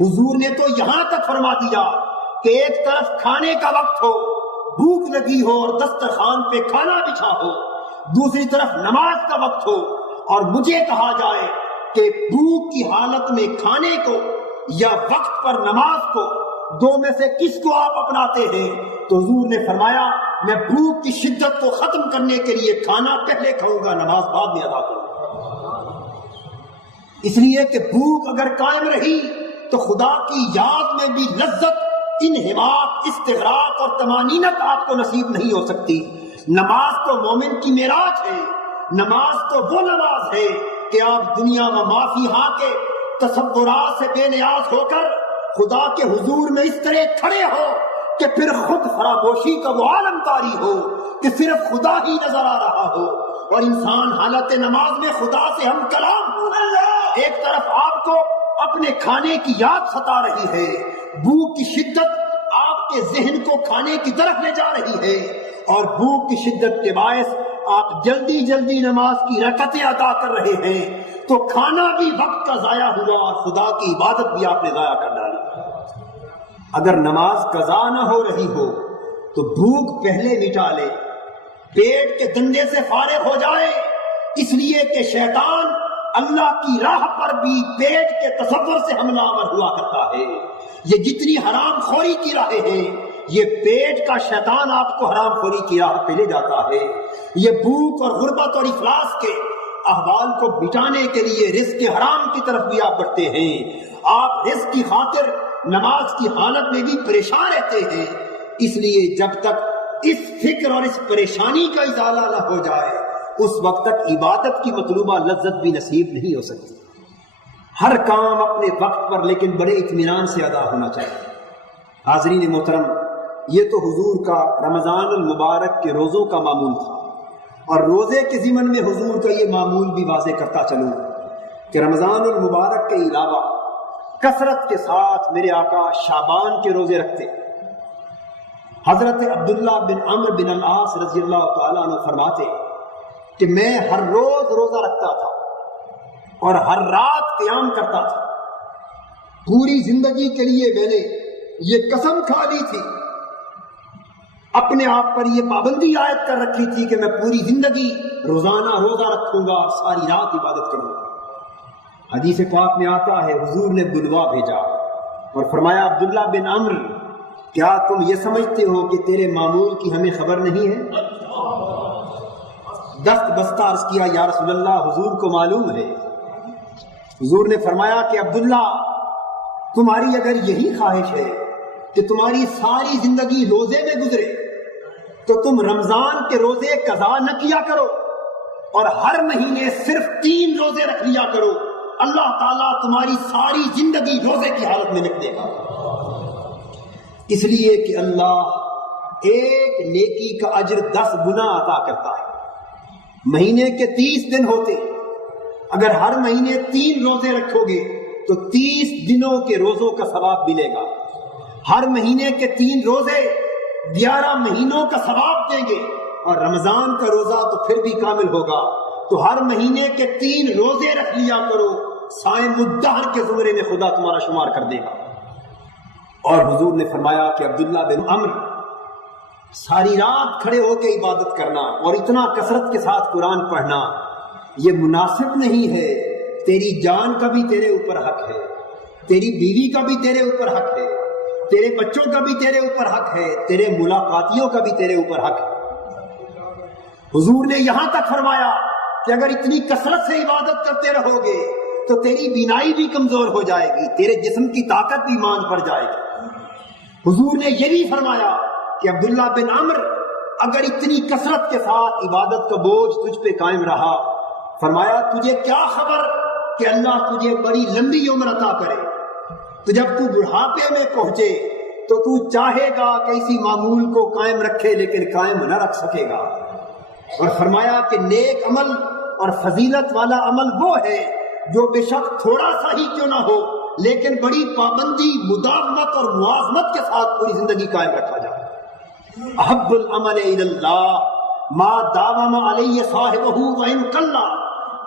حضور نے تو یہاں تک فرما دیا کہ ایک طرف کھانے کا وقت ہو، بھوک لگی ہو اور دسترخوان پہ کھانا بچھا ہو، دوسری طرف نماز کا وقت ہو اور مجھے کہا جائے کہ بھوک کی حالت میں کھانے کو یا وقت پر نماز کو، دو میں سے کس کو آپ اپناتے ہیں؟ تو حضور نے فرمایا میں بھوک کی شدت کو ختم کرنے کے لیے کھانا پہلے کھاؤں گا، نماز بعد میں ادا کروں گا۔ اس لیے کہ بھوک اگر قائم رہی تو خدا کی یاد میں بھی لذت، انہماک، استغراق اور طمانینت آپ کو نصیب نہیں ہو سکتی۔ نماز تو مومن کی معراج ہے، نماز تو وہ نماز ہے کہ آپ دنیا و ما فیہا کے تصورات سے بے نیاز ہو کر خدا کے حضور میں اس طرح کھڑے ہو کہ پھر خود فراموشی کا وہ عالم طاری ہو کہ صرف خدا ہی نظر آ رہا ہو، اور انسان حالت نماز میں خدا سے ہم کلام ہو۔ ایک طرف آپ کو اپنے کھانے کی یاد ستا رہی ہے، بھوک کی شدت آپ کے ذہن کو کھانے کی طرف لے جا رہی ہے، اور بھوک کی شدت کے باعث آپ جلدی جلدی نماز کی رکعتیں ادا کر رہے ہیں، تو کھانا بھی وقت کا ضائع ہوا اور خدا کی عبادت بھی آپ نے ضائع کر ڈالی۔ اگر نماز قضا نہ ہو رہی ہو تو بھوک پہلے مٹا لے، پیٹ کے دندے سے فارغ ہو جائے، اس لیے کہ شیطان اللہ کی راہ پر بھی پیٹ کے تصور سے حملہ آور ہوا کرتا ہے۔ یہ جتنی حرام خوری کی راہیں ہیں، یہ پیٹ کا شیطان آپ کو حرام خوری کی راہ پہ لے جاتا ہے۔ یہ بھوک اور غربت اور افلاس کے احوال کو مٹانے کے لیے رزق حرام کی طرف بھی آپ بڑھتے ہیں۔ آپ رزق کی خاطر نماز کی حالت میں بھی پریشان رہتے ہیں، اس لیے جب تک اس فکر اور اس پریشانی کا ازالہ نہ ہو جائے اس وقت تک عبادت کی مطلوبہ لذت بھی نصیب نہیں ہو سکتی۔ ہر کام اپنے وقت پر لیکن بڑے اطمینان سے ادا ہونا چاہیے۔ حاضرین محترم، یہ تو حضور کا رمضان المبارک کے روزوں کا معمول تھا، اور روزے کے ضمن میں حضور کا یہ معمول بھی واضح کرتا چلوں کہ رمضان المبارک کے علاوہ کثرت کے ساتھ میرے آقا شعبان کے روزے رکھتے۔ حضرت عبداللہ بن عمرو بن العاص رضی اللہ تعالیٰ عنہ فرماتے کہ میں ہر روز روزہ رکھتا تھا اور ہر رات قیام کرتا تھا۔ پوری زندگی کے لیے میں نے یہ قسم کھا لی تھی، اپنے آپ پر یہ پابندی عائد کر رکھی تھی کہ میں پوری زندگی روزانہ روزہ رکھوں گا اور ساری رات عبادت کروں گا۔ حدیث پاک میں آتا ہے حضور نے بلوا بھیجا اور فرمایا عبداللہ بن عمرو، کیا تم یہ سمجھتے ہو کہ تیرے معمول کی ہمیں خبر نہیں ہے؟ دست بستہ عرض کیا یا رسول اللہ، حضور کو معلوم ہے۔ حضور نے فرمایا کہ عبداللہ، تمہاری اگر یہی خواہش ہے کہ تمہاری ساری زندگی روزے میں گزرے تو تم رمضان کے روزے قضا نہ کیا کرو اور ہر مہینے صرف 3 روزے رکھ لیا کرو، اللہ تعالیٰ تمہاری ساری زندگی روزے کی حالت میں لکھ دے گا۔ اس لیے کہ اللہ ایک نیکی کا اجر 10 گنا عطا کرتا ہے۔ مہینے کے 30 دن ہوتے، اگر ہر مہینے 3 روزے رکھو گے تو 30 دنوں کے روزوں کا ثواب ملے گا۔ ہر مہینے کے 3 روزے 11 مہینوں کا ثواب دیں گے، اور رمضان کا روزہ تو پھر بھی کامل ہوگا۔ تو ہر مہینے کے 3 روزے رکھ لیا کرو، صائم الدہر کے زمرے میں خدا تمہارا شمار کر دے گا۔ اور حضور نے فرمایا کہ عبداللہ بن عمرو، ساری رات کھڑے ہو کے عبادت کرنا اور اتنا کثرت کے ساتھ قرآن پڑھنا یہ مناسب نہیں ہے۔ تیری جان کا بھی تیرے اوپر حق ہے، تیری بیوی کا بھی تیرے اوپر حق ہے، تیرے بچوں کا بھی تیرے اوپر حق ہے، تیرے ملاقاتیوں کا بھی تیرے اوپر حق ہے۔ حضور نے یہاں تک فرمایا کہ اگر اتنی کثرت سے عبادت کرتے رہو گے تو تیری بینائی بھی کمزور ہو جائے گی، تیرے جسم کی طاقت بھی مان پڑ جائے گی۔ حضور نے یہ بھی فرمایا کہ عبداللہ بن عمر اگر اتنی کثرت کے ساتھ عبادت کا بوجھ تجھ پہ قائم رہا، فرمایا تجھے کیا خبر کہ اللہ تجھے بڑی لمبی عمر عطا کرے، تو جب تو بڑھاپے میں پہنچے تو تو چاہے گا کہ اسی معمول کو قائم رکھے لیکن قائم نہ رکھ سکے گا۔ اور فرمایا کہ نیک عمل اور فضیلت والا عمل وہ ہے جو بے شک تھوڑا سا ہی کیوں نہ ہو لیکن بڑی پابندی، مداومت اور ملازمت کے ساتھ پوری زندگی قائم رکھا جائے۔ احب العمل الی اللہ ما داوم علیہ صاحبہ وان قل،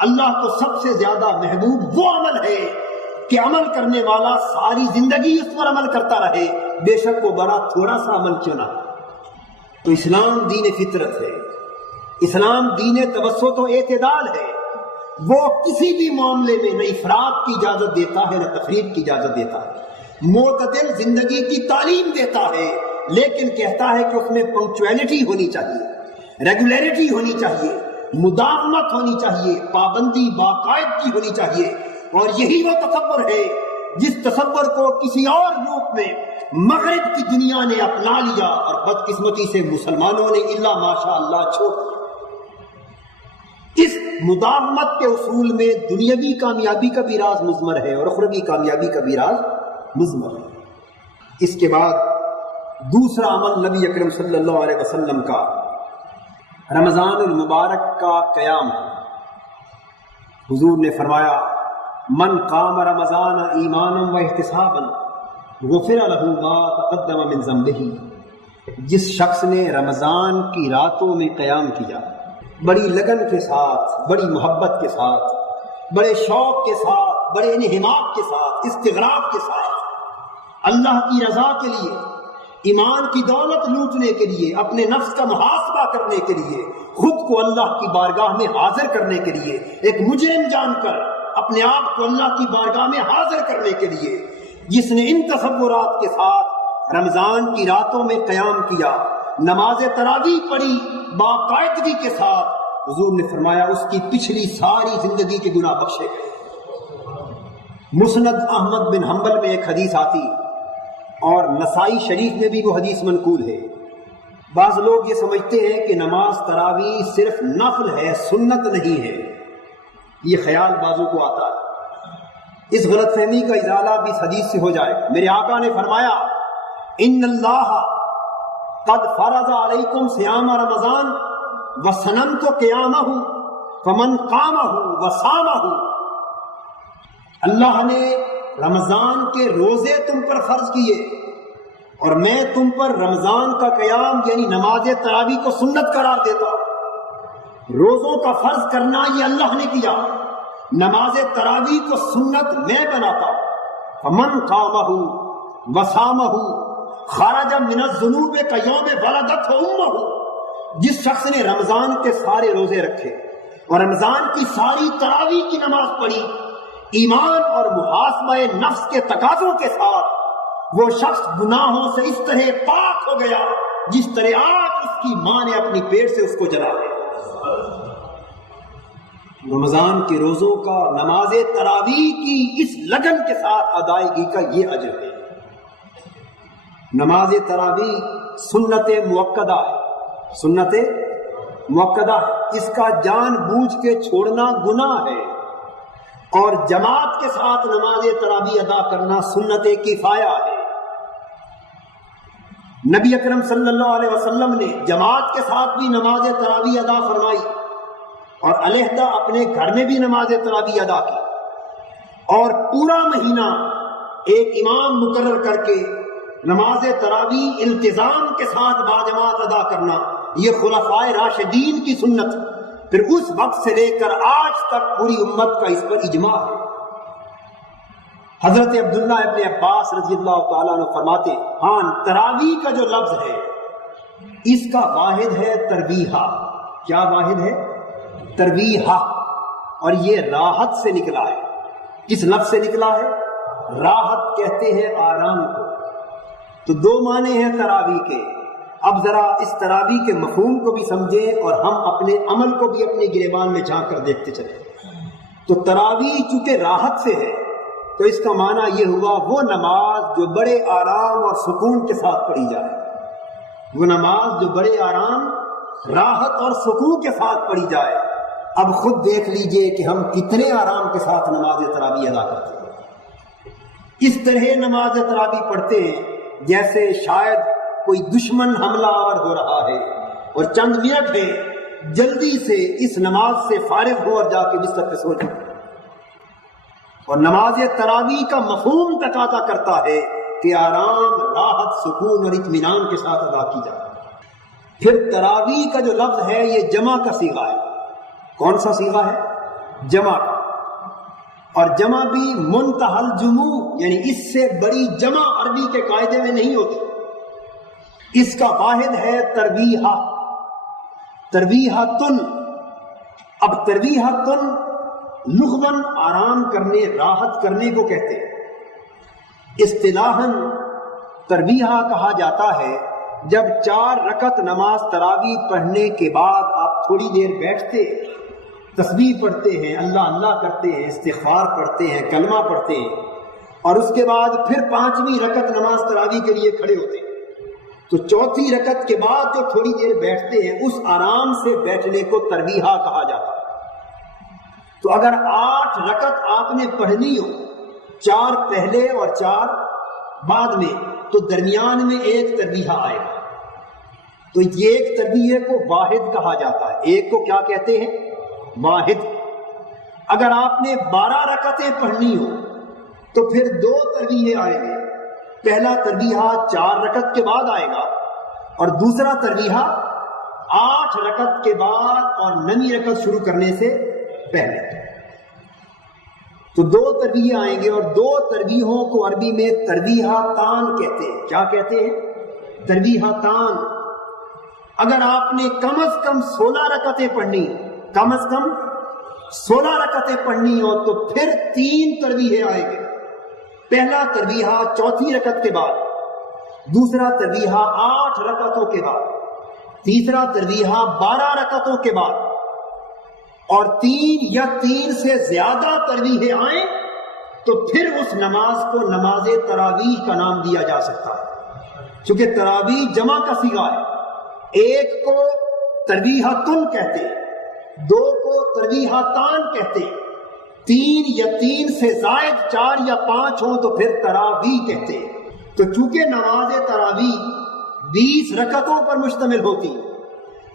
اللہ کو سب سے زیادہ محبوب وہ عمل ہے کہ عمل کرنے والا ساری زندگی اس پر عمل کرتا رہے، بے شک وہ بڑا تھوڑا سا عمل کیوں نہ ہو۔ تو اسلام دین فطرت ہے، اسلام دین توسط و اعتدال ہے، وہ کسی بھی معاملے میں نہ افراط کی اجازت دیتا ہے نہ تفریط کی اجازت دیتا ہے، معتدل زندگی کی تعلیم دیتا ہے، لیکن کہتا ہے کہ اس میں پنکچویلٹی ہونی چاہیے، ریگولیرٹی ہونی چاہیے، مداومت ہونی چاہیے، پابندی باقاعدگی ہونی چاہیے۔ اور یہی وہ تصور ہے جس تصور کو کسی اور روپ میں مغرب کی دنیا نے اپنا لیا اور بدقسمتی سے مسلمانوں نے الا ماشاء اللہ چھوڑ دیا۔ اس مداومت کے اصول میں دنیاوی کامیابی کا بھی راز مضمر ہے اور اخروی کامیابی کا بھی راز مضمر ہے۔ اس کے بعد دوسرا عمل نبی اکرم صلی اللہ علیہ وسلم کا رمضان المبارک کا قیام ہے۔ حضور نے فرمایا من قام رمضان ایمانا و احتسابا غفر له ما تقدم من ذنبه، جس شخص نے رمضان کی راتوں میں قیام کیا بڑی لگن کے ساتھ، بڑی محبت کے ساتھ، بڑے شوق کے ساتھ، بڑے انہماک کے ساتھ، استغراق کے ساتھ، اللہ کی رضا کے لیے، ایمان کی دولت لوٹنے کے لیے، اپنے نفس کا محاسبہ کرنے کے لیے، خود کو اللہ کی بارگاہ میں حاضر کرنے کے لیے، ایک مجرم جان کر اپنے آپ کو اللہ کی بارگاہ میں حاضر کرنے کے لیے جس نے ان تصورات کے ساتھ رمضان کی راتوں میں قیام کیا، نماز تراویح پڑھی باقاعدگی کے ساتھ، حضور نے فرمایا اس کی پچھلی ساری زندگی کے گناہ بخشے گئے۔ مسند احمد بن حنبل میں ایک حدیث آتی اور نسائی شریف میں بھی وہ حدیث منقول ہے۔ بعض لوگ یہ سمجھتے ہیں کہ نماز تراویح صرف نفل ہے، سنت نہیں ہے، یہ خیال بعضوں کو آتا ہے۔ اس غلط فہمی کا ازالہ بھی اس حدیث سے ہو جائے۔ میرے آقا نے فرمایا ان اللہ قد فرض علیکم صیام رمضان وسنمت قیامہ فمن قامہ وصامہ، اللہ نے رمضان کے روزے تم پر فرض کیے اور میں تم پر رمضان کا قیام یعنی نماز تراویح کو سنت قرار دیتا ہوں۔ روزوں کا فرض کرنا یہ اللہ نے کیا، نماز تراویح کو سنت میں بناتا ہوں۔ فمن قامہ وصامہ خرج من الذنوب کیوم ولدتہ امہ، جس شخص نے رمضان کے سارے روزے رکھے اور رمضان کی ساری تراویح کی نماز پڑھی ایمان اور محاسبہ نفس کے تقاضوں کے ساتھ، وہ شخص گناہوں سے اس طرح پاک ہو گیا جس طرح آج اس کی ماں نے اپنی پیٹ سے اس کو جلا دیا۔ رمضان کے روزوں کا نماز تراویح کی اس لگن کے ساتھ ادائیگی کا یہ اجر ہے۔ نماز تراویح سنت مؤکدہ ہے، سنت مؤکدہ ہے، اس کا جان بوجھ کے چھوڑنا گناہ ہے، اور جماعت کے ساتھ نماز تراویح ادا کرنا سنت کفایہ ہے۔ نبی اکرم صلی اللہ علیہ وسلم نے جماعت کے ساتھ بھی نماز تراویح ادا فرمائی اور علیحدہ اپنے گھر میں بھی نماز تراویح ادا کی، اور پورا مہینہ ایک امام مقرر کر کے نماز تراویح التزام کے ساتھ باجماعت ادا کرنا یہ خلفائے راشدین کی سنت، پھر اس وقت سے لے کر آج تک پوری امت کا اس پر اجماع ہے۔ حضرت عبداللہ ابن عباس رضی اللہ تعالیٰ عنہ فرماتے ہاں تراویح کا جو لفظ ہے اس کا واحد ہے ترویحہ۔ کیا واحد ہے؟ ترویحہ، اور یہ راحت سے نکلا ہے۔ کس لفظ سے نکلا ہے؟ راحت کہتے ہیں آرام کو۔ تو دو معنی ہیں تراویح کے، اب ذرا اس تراویح کے مفہوم کو بھی سمجھیں اور ہم اپنے عمل کو بھی اپنے گریبان میں جھانک کر دیکھتے چلیں۔ تو تراویح چونکہ راحت سے ہے تو اس کا معنی یہ ہوا وہ نماز جو بڑے آرام اور سکون کے ساتھ پڑھی جائے، وہ نماز جو بڑے آرام، راحت اور سکون کے ساتھ پڑھی جائے۔ اب خود دیکھ لیجئے کہ ہم کتنے آرام کے ساتھ نماز تراویح ادا کرتے ہیں۔ اس طرح نماز تراویح پڑھتے ہیں جیسے شاید کوئی دشمن حملہ آور ہو رہا ہے اور چند منٹ ہے، جلدی سے اس نماز سے فارغ ہو اور جا کے بستر پہ سو جائے۔ اور نماز تراویح کا مفہوم تقاضا کرتا ہے کہ آرام، راحت، سکون اور اطمینان کے ساتھ ادا کی جائے۔ پھر تراویح کا جو لفظ ہے یہ جمع کا صیغہ ہے۔ کون سا صیغہ ہے؟ جمع کا۔ اور جمع بھی منتہی الجموع، یعنی اس سے بڑی جمع عربی کے قاعدے میں نہیں ہوتی۔ اس کا واحد ہے ترویحہ، ترویحۃن۔ اب ترویحۃن لغوًا آرام کرنے، راحت کرنے کو کہتے ہیں۔ اصطلاحاً ترویحہ کہا جاتا ہے جب 4 رکعت نماز تراویح پڑھنے کے بعد آپ تھوڑی دیر بیٹھتے، تسبیح پڑھتے ہیں، اللہ اللہ کرتے ہیں، استغفار پڑھتے ہیں، کلمہ پڑھتے ہیں، اور اس کے بعد پھر 5ویں رکعت نماز تراویح کے لیے کھڑے ہوتے ہیں۔ تو 4تھی رکعت کے بعد جو تھوڑی دیر بیٹھتے ہیں اس آرام سے بیٹھنے کو ترویحہ کہا جاتا ہے۔ تو اگر 8 رکعت آپ نے پڑھنی ہو، 4 پہلے اور 4 بعد میں، تو درمیان میں ایک ترویحہ آئے گا۔ تو یہ ایک ترویحے کو واحد کہا جاتا ہے۔ ایک کو کیا کہتے ہیں؟ واحد۔ اگر آپ نے 12 رکعتیں پڑھنی ہو تو پھر 2 ترویحے آئیں گے۔ پہلا ترویحہ 4 رکعت کے بعد آئے گا اور دوسرا ترویحہ 8 رکعت کے بعد اور 9ویں رکعت شروع کرنے سے پہلے۔ تو 2 ترویحے آئیں گے اور 2 ترویحوں کو عربی میں ترویحتان کہتے ہیں۔ کیا کہتے ہیں؟ ترویحتان۔ اگر آپ نے کم از کم 16 رکعتیں پڑھنی، کم از کم 16 رکعتیں پڑھنی ہو تو پھر 3 ترویحے آئیں گے۔ پہلا ترویحہ 4تھی رکعت کے بعد، دوسرا ترویحہ 8 رکعتوں کے بعد، تیسرا ترویحہ 12 رکعتوں کے بعد، اور 3 یا 3 سے زیادہ ترویحیں آئیں تو پھر اس نماز کو نماز تراویح کا نام دیا جا سکتا ہے، چونکہ تراویح جمع کا صیغہ ہے۔ ایک کو ترویحتن کہتے ہیں، 2 کو ترویحتان کہتے ہیں، 3 یا 3 سے زائد 4 یا 5 ہوں تو پھر تراویح کہتے ہیں۔ تو چونکہ نماز تراویح 20 رکعتوں پر مشتمل ہوتی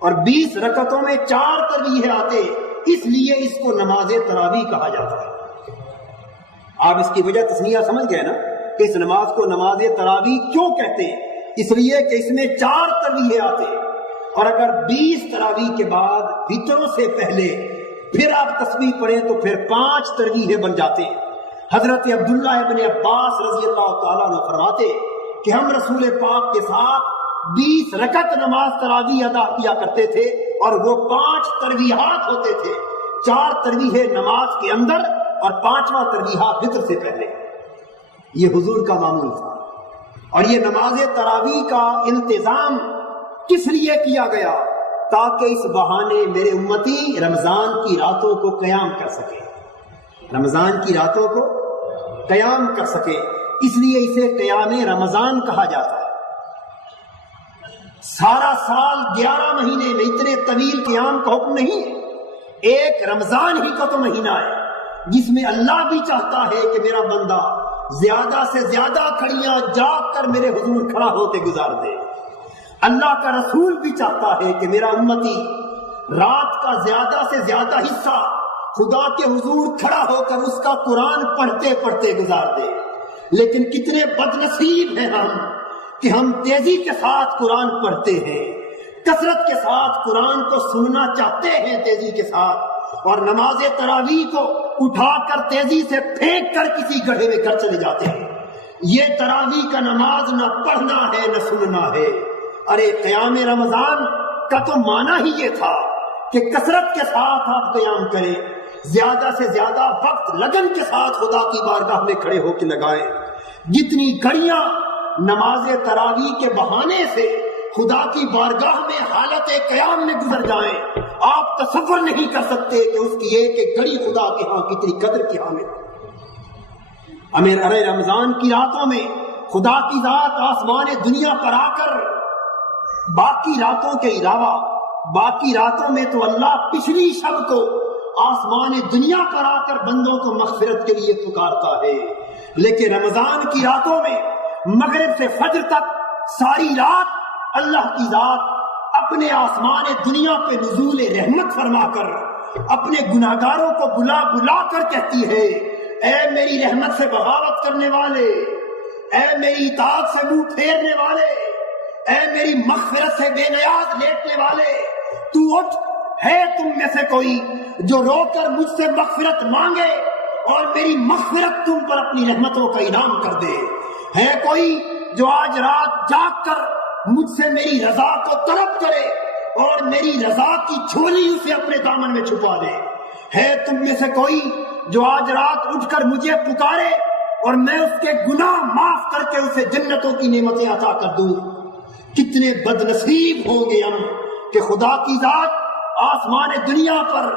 اور 20 رکعتوں میں 4 ترویحیں آتے، اس لیے اس کو نماز تراویح کہا جاتا ہے۔ آپ اس کی وجہ تسنیہ سمجھ گئے نا کہ اس نماز کو نماز تراویح کیوں کہتے ہیں؟ اس لیے کہ اس میں 4 ترویحیں آتے، اور اگر 20 تراویح کے بعد وتروں سے پہلے پھر آپ تسبیح پڑھیں تو پھر 5 ترویحیں بن جاتے ہیں۔ حضرت عبداللہ ابن عباس رضی اللہ تعالیٰ عنہ فرماتے کہ ہم رسول پاک کے ساتھ 20 رکعت نماز تراویح ادا کیا کرتے تھے اور وہ 5 ترویحات ہوتے تھے، 4 ترویحیں نماز کے اندر اور 5واں ترویحہ وتر سے پہلے۔ یہ حضور کا معمول تھا۔ اور یہ نماز تراویح کا انتظام کس لیے کیا گیا؟ تاکہ اس بہانے میرے امتی رمضان کی راتوں کو قیام کر سکے، رمضان کی راتوں کو قیام کر سکے، اس لیے اسے قیام رمضان کہا جاتا ہے۔ سارا سال 11 مہینے میں اتنے طویل قیام کا حکم نہیں ہے، ایک رمضان ہی کا تو مہینہ ہے جس میں اللہ بھی چاہتا ہے کہ میرا بندہ زیادہ سے زیادہ کھڑیاں جاگ کر میرے حضور کھڑا ہو کے گزار دے۔ اللہ کا رسول بھی چاہتا ہے کہ میرا امتی رات کا زیادہ سے زیادہ حصہ خدا کے حضور کھڑا ہو کر اس کا قرآن پڑھتے پڑھتے گزار دے۔ لیکن کتنے بد نصیب ہیں ہم کہ ہم تیزی کے ساتھ قرآن پڑھتے ہیں، کثرت کے ساتھ قرآن کو سننا چاہتے ہیں تیزی کے ساتھ، اور نماز تراویح کو اٹھا کر تیزی سے پھینک کر کسی گڑھے میں گھر چلے جاتے ہیں۔ یہ تراویح کا نماز نہ پڑھنا ہے نہ سننا ہے۔ ارے قیام رمضان کا تو معنی ہی یہ تھا کہ کثرت کے ساتھ آپ قیام کریں، زیادہ سے زیادہ وقت لگن کے ساتھ خدا کی بارگاہ میں کھڑے ہو کے لگائیں۔ جتنی گھڑیاں نماز تراویح کے بہانے سے خدا کی بارگاہ میں حالت قیام میں گزر جائیں، آپ تصور نہیں کر سکتے کہ اس کی ایک ایک گھڑی خدا کے ہاں کتنی قدر کی حامل۔ ارے رمضان کی راتوں میں خدا کی ذات آسمان دنیا پر آ کر باقی راتوں کے علاوہ باقی راتوں میں تو اللہ پچھلی شب کو آسمان دنیا پر آ کر بندوں کو مغفرت کے لیے پکارتا ہے، لیکن رمضان کی راتوں میں مغرب سے فجر تک ساری رات اللہ کی ذات اپنے آسمان دنیا پہ نزول رحمت فرما کر اپنے گناہگاروں کو بلا بلا کر کہتی ہے، اے میری رحمت سے بغاوت کرنے والے، اے میری اطاعت سے منہ پھیرنے والے، اے میری مغفرت سے بے نیاز لیٹنے والے، تو اٹھ، ہے تم میں سے کوئی جو رو کر مجھ سے مغفرت مانگے اور میری مغفرت تم پر اپنی رحمتوں کا انعام کر دے؟ ہے کوئی جو آج رات جاگ کر مجھ سے میری رضا کو طلب کرے اور میری رضا کی جھولی اسے اپنے دامن میں چھپا دے؟ ہے تم میں سے کوئی جو آج رات اٹھ کر مجھے پکارے اور میں اس کے گناہ معاف کر کے اسے جنتوں کی نعمتیں عطا کر دوں؟ کتنے بد نصیب ہوں گے ہم کہ خدا کی ذات آسمان دنیا پر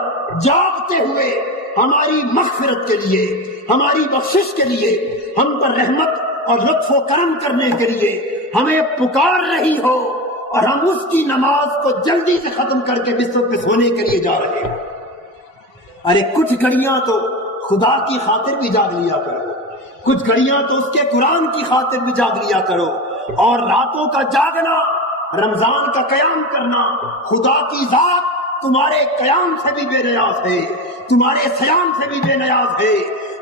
جاگتے ہوئے ہماری مغفرت کے لیے، ہماری بخشش کے لیے، ہم پر رحمت اور لطف و کرم کرنے کے لیے ہمیں پکار رہی ہو، اور ہم اس کی نماز کو جلدی سے ختم کر کے بستر پہ سونے کے لیے جا رہے ہیں۔ ارے کچھ گھڑیاں تو خدا کی خاطر بھی جاگ لیا کرو، کچھ گھڑیاں تو اس کے قرآن کی خاطر بھی جاگ لیا کرو، اور راتوں کا جاگنا، رمضان کا قیام کرنا، خدا کی ذات تمہارے قیام سے بھی بے نیاز ہے، تمہارے صیام سے بھی بے نیاز ہے،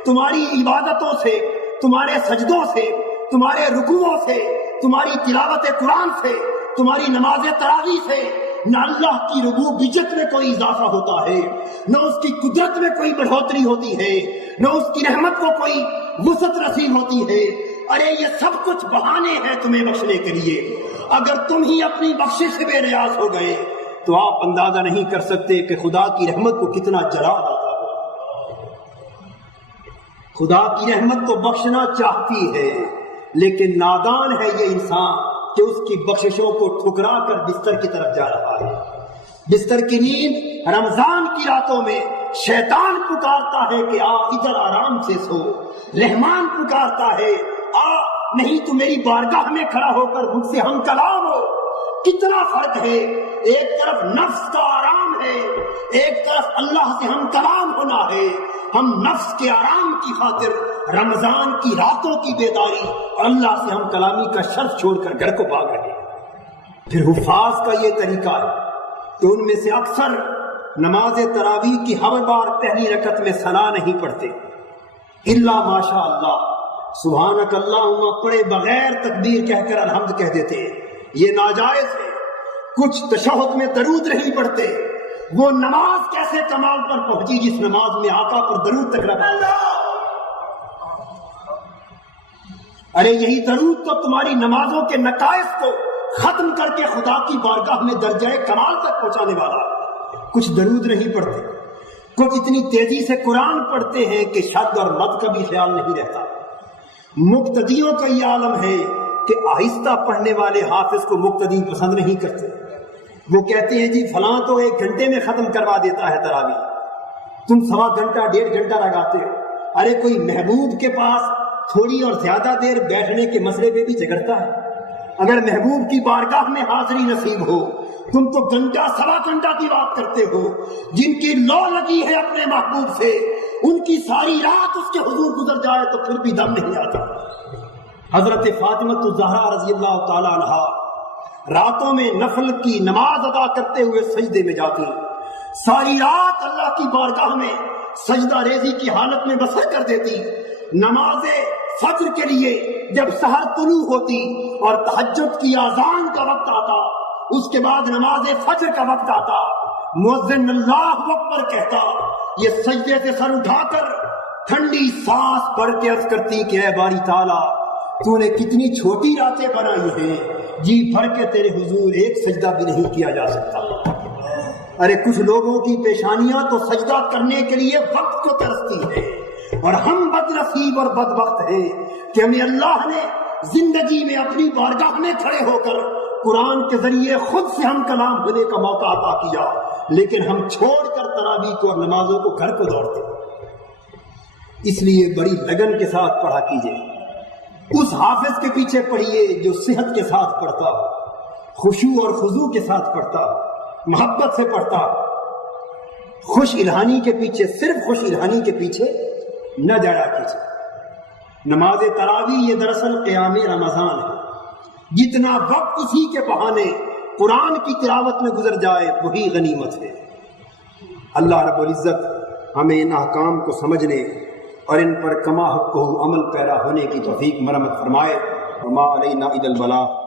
تمہاری عبادتوں سے، تمہارے سجدوں سے، تمہارے رکوعوں سے، تمہاری تلاوت قرآن سے، تمہاری نماز تراویح سے نہ اللہ کی ربوبیت میں کوئی اضافہ ہوتا ہے، نہ اس کی قدرت میں کوئی بڑھوتری ہوتی ہے، نہ اس کی رحمت کو کوئی وسعت نصیب ہوتی ہے۔ ارے یہ سب کچھ بہانے ہیں تمہیں بخشنے کے لیے۔ اگر تم ہی اپنی بخشش سے بے نیاز ہو گئے تو آپ اندازہ نہیں کر سکتے کہ خدا کی رحمت کو کتنا جلال آتا ہے۔ خدا کی رحمت تو بخشنا چاہتی ہے، لیکن نادان ہے یہ انسان کہ اس کی بخششوں کو ٹھکرا کر بستر کی طرف جا رہا ہے۔ بستر کی نیند رمضان کی راتوں میں شیطان پکارتا ہے کہ آ ادھر آرام سے سو، رحمان پکارتا ہے آ نہیں تو میری بارگاہ میں کھڑا ہو کر مجھ سے ہم کلام ہو۔ کتنا فرق ہے، ایک طرف نفس کا آرام ہے، ایک طرف اللہ سے ہم کلام ہونا ہے۔ ہم نفس کے آرام کی خاطر رمضان کی راتوں کی بیداری اور اللہ سے ہم کلامی کا شرط چھوڑ کر گھر کو بھاگ رہے ہیں۔ پھر حفاظ کا یہ طریقہ ہے کہ ان میں سے اکثر نماز تراویح کی ہر بار پہلی رکعت میں ثنا نہیں پڑھتے، الا ماشاء اللہ، سبحانک اللہم پڑھے بغیر تکبیر کہہ کر الحمد کہہ دیتے ہیں، یہ ناجائز ہے۔ کچھ تشہد میں درود نہیں پڑھتے۔ وہ نماز کیسے کمال پر پہنچی جس نماز میں آقا پر درود تک نہ پڑھا؟ ارے یہی درود تو تمہاری نمازوں کے نقائص کو ختم کر کے خدا کی بارگاہ میں درجہ کمال تک پہنچانے والا۔ کچھ درود نہیں پڑھتے، کچھ اتنی تیزی سے قرآن پڑھتے ہیں کہ شد اور مد کا بھی خیال نہیں رہتا۔ مقتدیوں کا یہ عالم ہے کہ آہستہ پڑھنے والے حافظ کو مقتدی پسند نہیں کرتے۔ وہ کہتے ہیں جی فلاں تو 1 گھنٹے میں ختم کروا دیتا ہے تراویح، تم 1.25 گھنٹہ 1.5 گھنٹہ لگاتے ہو۔ ارے کوئی محبوب کے پاس تھوڑی اور زیادہ دیر بیٹھنے کے مسئلے پہ بھی جھگڑتا ہے۔ اگر محبوب کی بارگاہ میں حاضری نصیب ہو، تم تو 1.25 گھنٹہ کی بات کرتے ہو۔ جن کی لو لگی ہے اپنے محبوب سے، ان کی ساری رات اس کے حضور گزر جائے تو پھر بھی دم نہیں آتا۔ حضرت فاطمہ الزہرا رضی اللہ تعالی عنہا راتوں میں نفل کی نماز ادا کرتے ہوئے سجدے میں جاتی، ساری رات اللہ کی بارگاہ میں سجدہ ریزی کی حالت میں بسر کر دیتی۔ نماز فجر کے لیے جب سحر طلوع ہوتی اور تہجد کی اذان کا وقت آتا، اس کے بعد نماز فجر کا وقت آتا، مؤذن اللہ اکبر کہتا، یہ سجدے سے سر اٹھا کر ٹھنڈی سانس بھر کے عرض کرتی کہ اے باری تعالیٰ، تو نے کتنی چھوٹی راتیں بنائی ہیں، جی بھر کے تیرے حضور ایک سجدہ بھی نہیں کیا جا سکتا۔ ارے کچھ لوگوں کی پیشانیاں تو سجدہ کرنے کے لیے وقت کو ترستی ہے، اور ہم بد نصیب اور بدبخت ہیں کہ ہمیں اللہ نے زندگی میں اپنی بارگاہ میں کھڑے ہو کر قرآن کے ذریعے خود سے ہم کلام ہونے کا موقع عطا کیا، لیکن ہم چھوڑ کر تراویح کو اور نمازوں کو گھر کو دوڑتے۔ اس لیے بڑی لگن کے ساتھ پڑھا کیجئے، اس حافظ کے پیچھے پڑھیے جو صحت کے ساتھ پڑھتا، خشوع اور خضوع کے ساتھ پڑھتا، محبت سے پڑھتا۔ خوش الہانی کے پیچھے، صرف خوش الہانی کے پیچھے نہ جایا کیجیے۔ نماز تراویح یہ دراصل قیام رمضان ہے، جتنا وقت اسی کے بہانے قرآن کی تلاوت میں گزر جائے وہی غنیمت ہے۔ اللہ رب العزت ہمیں ان احکام کو سمجھنے اور ان پر کما حقہ عمل پیرا ہونے کی توفیق مرحمت فرمائے۔ وما علینا الا البلاغ۔